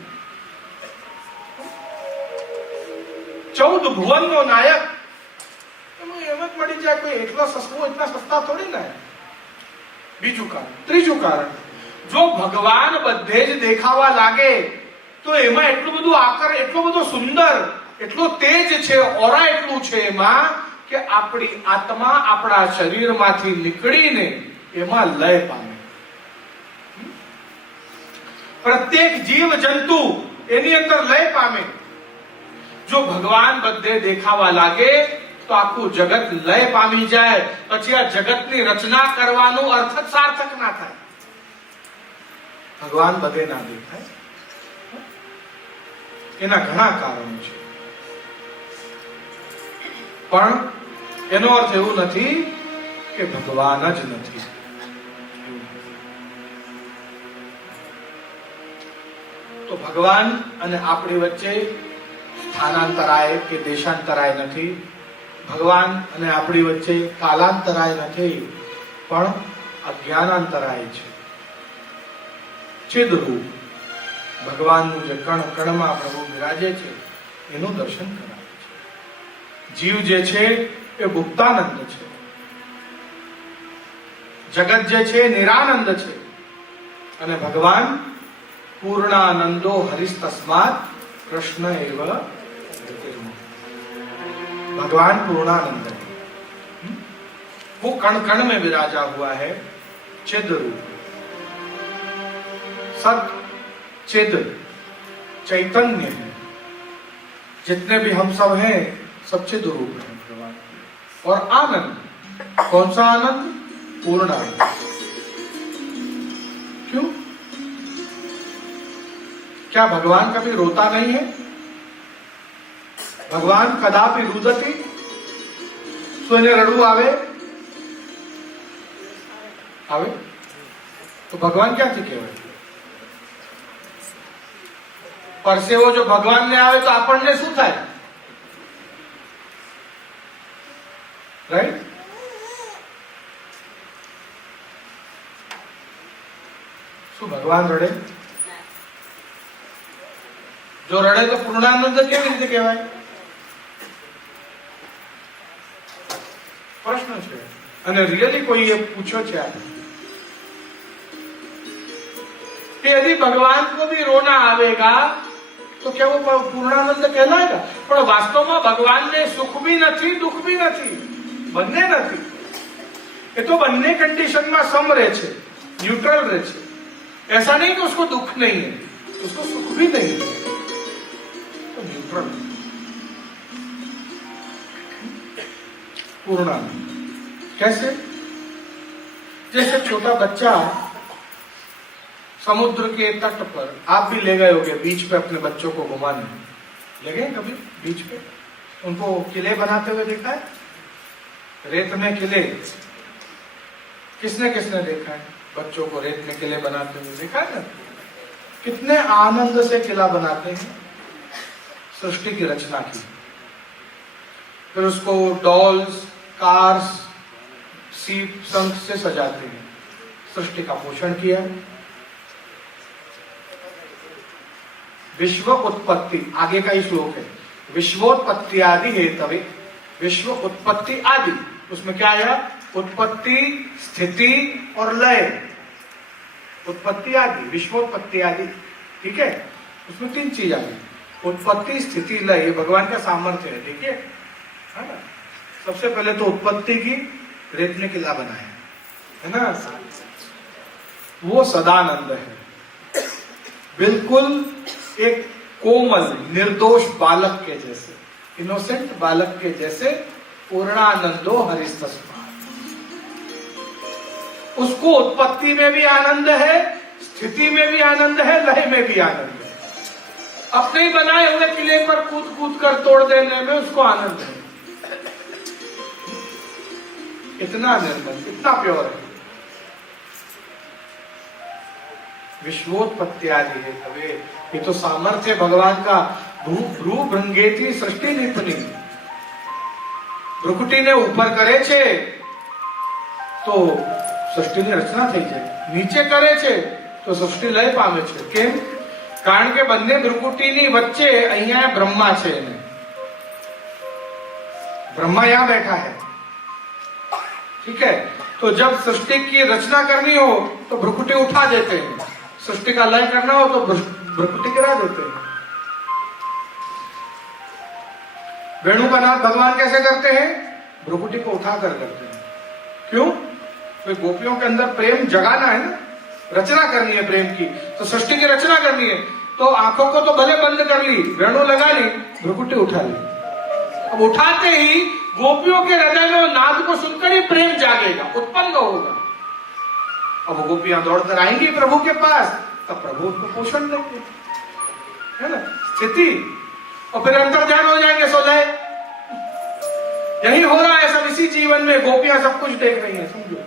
14 भुवन नो नायक એમ જ મળી જાય, કોઈ એટલા સસ્તા થોડી ના. બીજું કારણ. ત્રીજું કારણ, જો ભગવાન બધે જ દેખાવા લાગે તો એમાં એટલું બધું આકર, એટલો બધો સુંદર, એટલો તેજ છે, ઓરા એટલું છે એમાં કે આપણી આત્મા આપણા શરીરમાંથી નીકળીને એમાં લય પામે. પ્રત્યેક જીવ જંતુ એની અંદર લય પામે. જો ભગવાન બધે દેખાવા લાગે તો આખું જગત લય પામી જાય, પછી આ જગતની રચના કરવાનો અર્થ જ સાર્થક ના થાય. ભગવાન બધે ના દેખાય. એના ઘણા કારણો છે, પણ એનો અર્થ એવું નથી કે ભગવાન જ નથી. તો ભગવાન અને આપણી વચ્ચે સ્થાનાંતરાય કે દેશાંતરાય નથી. ભગવાન અને આપણી વચ્ચે કાલાંતરાય નથી, પણ અજ્ઞાનાંતરાય છે. ચિદરૂપ ભગવાનનું જે કણ કણમાં પ્રભુ બિરાજે છે એનું દર્શન કરાવે છે. જીવ જે છે એ મુક્તાનંદ છે, જગત જે છે નિરાનંદ છે, અને ભગવાન પૂર્ણાનંદો હરિસ્તસ્માત કૃષ્ણ એવ. भगवान पूर्णानंद है, वो कण कण में विराजा हुआ है. चिद रूप, सत चिद चैतन्य है. जितने भी हम सब हैं सब चिद रूप है भगवान. और आनंद, कौन सा आनंद? पूर्ण आनंद. क्यों? क्या भगवान कभी रोता नहीं है? ભગવાન કદાપી રુદતી? શું એને રડવું આવે? આવે તો ભગવાન ક્યાંથી કહેવાય? પરસેવો જો ભગવાનને આવે તો આપણને શું થાય? રાઈટ? શું ભગવાન રડે? જો રડે તો પૂર્ણાનંદ કેવી રીતે કહેવાય? प्रश्न है. અને रियली कोई ये पूछो છે कि यदि भगवान को भी रोना आवेगा तो क्या वो पूर्णानंद कहलाएगा? पर वास्तव में भगवान ने सुख भी नहीं दुख भी नहीं, बन्ने नहीं. ये तो बन्ने कंडीशन में सम रहे छे, न्यूट्रल रहे छे. ऐसा नहीं कि उसको दुख नहीं है, उसको सुख भी नहीं है, तो न्यूट्रल. पूर्णानंद कैसे? जैसे छोटा बच्चा समुद्र के तट पर, आप भी ले गए होंगे बीच पे अपने बच्चों को घुमाने, ले गए कभी बीच पे? उनको किले बनाते हुए देखा है? रेत में किले किसने किसने देखा है? बच्चों को रेत में किले बनाते हुए देखा है ना? कितने आनंद से किला बनाते हैं. सृष्टि की रचना की, फिर उसको डॉल्स, कार्स, सीप, शंख से सजाते हैं, सृष्टि का पोषण किया। विश्व उत्पत्ति, आगे का ही श्लोक है, विश्वोत्पत्ति आदि हेतवे, विश्व उत्पत्ति आदि, उसमें क्या आया? उत्पत्ति, स्थिति और लय। उत्पत्ति आदि, विश्वोत्पत्ति आदि, ठीक है, उसमें 3 चीज आ गई, उत्पत्ति, स्थिति, लय। ये भगवान का सामर्थ्य है, देखिए, है ना। सबसे पहले तो उत्पत्ति की, रेत ने किला बनाया, है ना, वो सदानंद है, बिल्कुल एक कोमल निर्दोष बालक के जैसे, इनोसेंट बालक के जैसे, पूर्णानंदो हरिस्तस्मात्। उसको उत्पत्ति में भी आनंद है, स्थिति में भी आनंद है, लय में भी आनंद है। अपने ही बनाए हुए किले पर कूद कूद कर तोड़ देने में उसको आनंद है। इतना निर्मल, इतना प्योर है। विश्वोत्पत्ति आदि है तवे, ये तो सामर्थ्य भगवान का। भ्रू भृंगेती सृष्टि निपुणी, ભ્રુકુટી ને ઉપર કરે છે તો સૃષ્ટિની રચના થઈ જાય, નીચે કરે છે તો સૃષ્ટિ લય પામે છે. કેમ? કારણ કે બંને ભ્રુકુટીની વચ્ચે અહીંયા બ્રહ્મા છે, ब्रह्मा यहां बैठा है, ठीक है. तो जब सृष्टि की रचना करनी हो तो भ्रुकुटी उठा देते हैं, सृष्टि का लय करना हो तो भ्रुकुटी गिरा देते हैं. वेणु का नाद भगवान कैसे करते हैं? भ्रुकुटी को उठाकर करते हैं. क्यों? तो गोपियों के अंदर प्रेम जगाना है ना, रचना करनी है प्रेम की, तो सृष्टि की रचना करनी है. तो आंखों को तो भले बंद कर ली, वेणु लगा ली, भ्रुकुटी उठा ली. अब उठाते ही गोपियों के हृदय में नाद को सुनकर ही प्रेम जागेगा, उत्पन्न होगा. अब गोपियां दौड़कर आएंगी प्रभु के पास, तब प्रभु उनको पोषण देंगे, है ना, स्थिति. और फिर अंतर ध्यान हो जाएंगे, सोलह. यही हो रहा है सब इसी जीवन में. गोपियां सब कुछ देख रही हैं, समझो.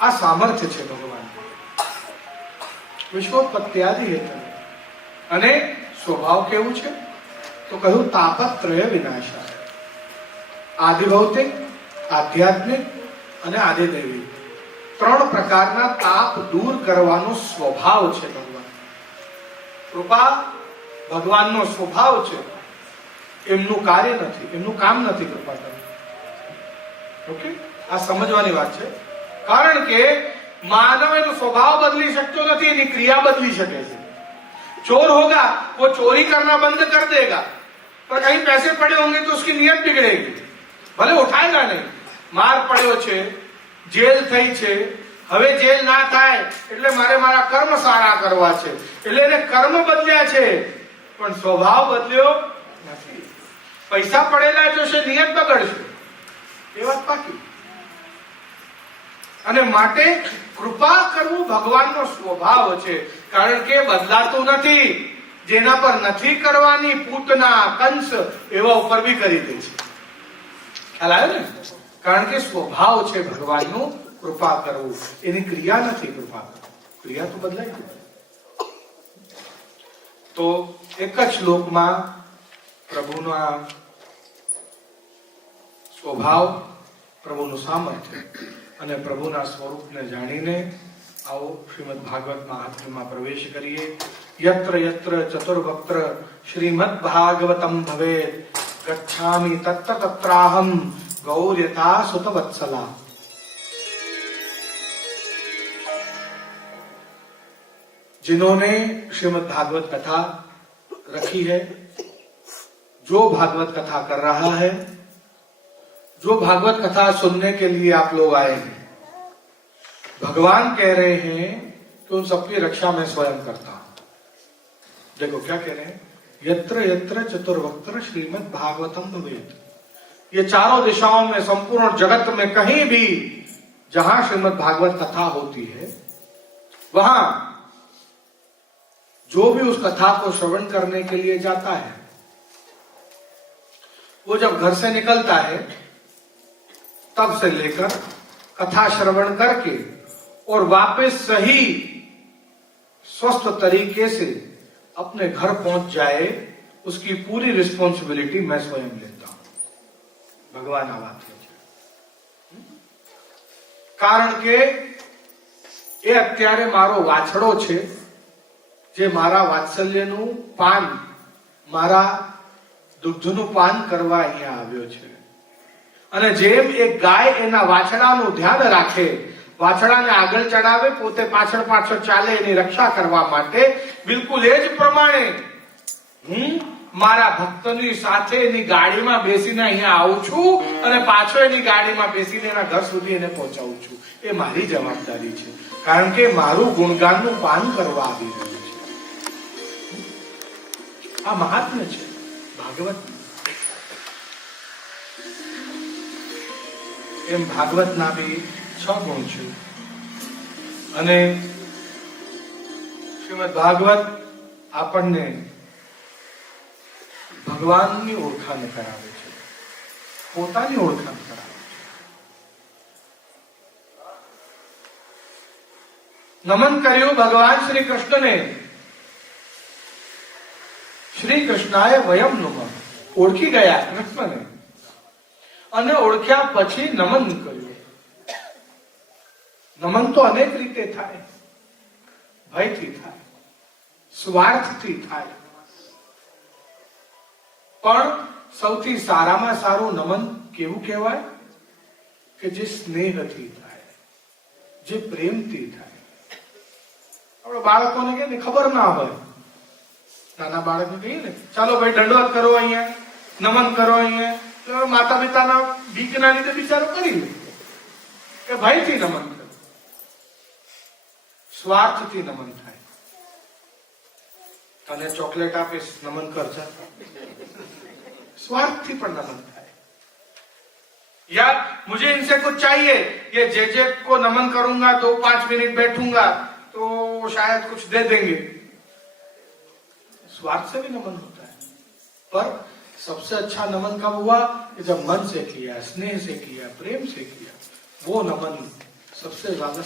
आ सामर्थ्य છે ભગવાન. વિશ્વોત્પત્તિ હેતુ અને સ્વભાવ કેવું છે? તો કહ્યું તાપત્રય વિનાશા. આદિ ભૌતિક, આધ્યાત્મિક અને આદિદૈવિક, ત્રણ પ્રકારના તાપ દૂર કરવાનો સ્વભાવ છે ભગવાન. કૃપા ભગવાનનો સ્વભાવ છે, એમનું કાર્ય નથી, એમનું કામ નથી કૃપા કરવું. ઓકે, આ સમજવાની વાત છે. કારણ કે માનવ એનો સ્વભાવ બદલી શકતો નથી, એની ક્રિયા બદલી શકે છે. चोर होगा, वो चोरी करना बंद कर देगा, पर कहीं पैसे पड़े होंगे तो उसकी नियत बिगड़ेगी, भले उठाएगा नहीं. मार પડ્યો છે, જેલ થઈ છે, હવે જેલ ના થાય એટલે મારા કર્મ સારા કરવા છે, એટલે એને કર્મ બદલ્યા છે, પણ સ્વભાવ બદલ્યો નથી. પૈસા પડેલા જોશે, નિયત બગડશે, એ વાત પાકી. અને માટે કૃપા કરવું ભગવાનનો સ્વભાવ છે, કારણ કે બદલાતું નથી. જેના પર નથી કરવાની પૂતના, કંસ એવા ઉપર બી કરી દે છે. ખ્યાલ આવ્યો ને? કારણ કે સ્વભાવ છે ભગવાનનું કૃપા કરવું, એની ક્રિયા નથી કૃપા કરવું. ક્રિયા તો બદલાઈ ગઈ. તો એક જ શ્લોકમાં પ્રભુના સ્વભાવ, પ્રભુનું સામર્થ્ય અને પ્રભુના સ્વરૂપને જાણીને आओ श्रीमद् भागवत महात्म्य में प्रवेश करिए. यत्र यत्र चतुर्वक्त्र श्रीमद् भागवतम भवेत् गच्छामि तत्र तत्राहं गौर्यता सुतवत्सला. जिन्होंने श्रीमद् भागवत कथा रखी है, जो भागवत कथा कर रहा है, जो भागवत कथा सुनने के लिए आप लोग आए हैं, भगवान कह रहे हैं कि उन सबकी रक्षा मैं स्वयं करता हूं. देखो क्या कह रहे हैं, यत्र यत्र चतुर्वक्त्र श्रीमद् भागवतम भवेत्. ये चारों दिशाओं में, संपूर्ण जगत में कहीं भी जहां श्रीमद् भागवत कथा होती है, वहां जो भी उस कथा को श्रवण करने के लिए जाता है, वो जब घर से निकलता है तब से लेकर कथा श्रवण करके और वापस सही स्वस्थ तरीके से अपने घर पहुंच जाए उसकी पूरी रिस्पॉन्सिबिलिटी मैं स्वयं लेता हूं। भगवान आ बात है કારણ કે એ અત્યારે મારો વાછડો છે જે મારા વાત્સલ્યનું પાન મારા દુગ્ધનું પાન કરવા અહીંયા આવ્યો છે અને જેમ એક ગાય એના વાછડાનું ધ્યાન રાખે વાછડાને આગળ ચડાવે પોતે પાછળ પાછળ ચાલે એની રક્ષા કરવા માટે બિલકુલ એ જ પ્રમાણે હું મારા ભક્તની સાથે એની ગાડીમાં બેસીને અહીંયા આવું છું અને પાછો એની ગાડીમાં બેસીને એના ઘર સુધી એને પહોંચાવું છું। એ મારી જવાબદારી છે કારણ કે મારું ગુણગાનનું પાન કરવા આવી રહ્યું છે। આ મહાત્મ્ય છે ભાગવત। એમ ભાગવતના બી 6 ગુણ છે અને શ્રીમદ ભાગવત આપણને ભગવાનની ઓળખાણ કરાવે છે, પોતાની ઓળખાણ કરાવે છે। નમન કર્યું ભગવાન શ્રી કૃષ્ણને। શ્રી કૃષ્ણાય વયમ નમઃ, ઓળખી ગયા કૃષ્ણને અને ઓળખ્યા પછી નમન કર્યું। નમન તો અનેક રીતે થાય, ભયથી થાય, સ્વાર્થથી થાય, પણ સૌથી સારામાં સારું નમન કેવું કહેવાય કે જે સ્નેહથી થાય, જે પ્રેમથી થાય। આપણે બાળકોને કે ખબર ના હોય, નાના બાળકને કહીએ ને ચાલો ભાઈ દંડવત કરો અહીંયા, નમન કરો અહીંયા, તો માતા પિતાના બીકના લીધે બિચારો કરી લે કે ભયથી નમન કરે, સ્વાર્થથી નમન થાય। તને ચોકલેટ આપીશ નમન કરજા, स्वार्थ पर नमन થાય। या मुझे इनसे कुछ चाहिए, ये जे को नमन करूंगा 2-5 मिनट बैठूंगा तो शायद कुछ दे देंगे, स्वार्थ से भी नमन होता है। पर सबसे अच्छा नमन कब हुआ कि जब मन से किया, स्नेह से किया, प्रेम से किया, वो नमन सबसे ज्यादा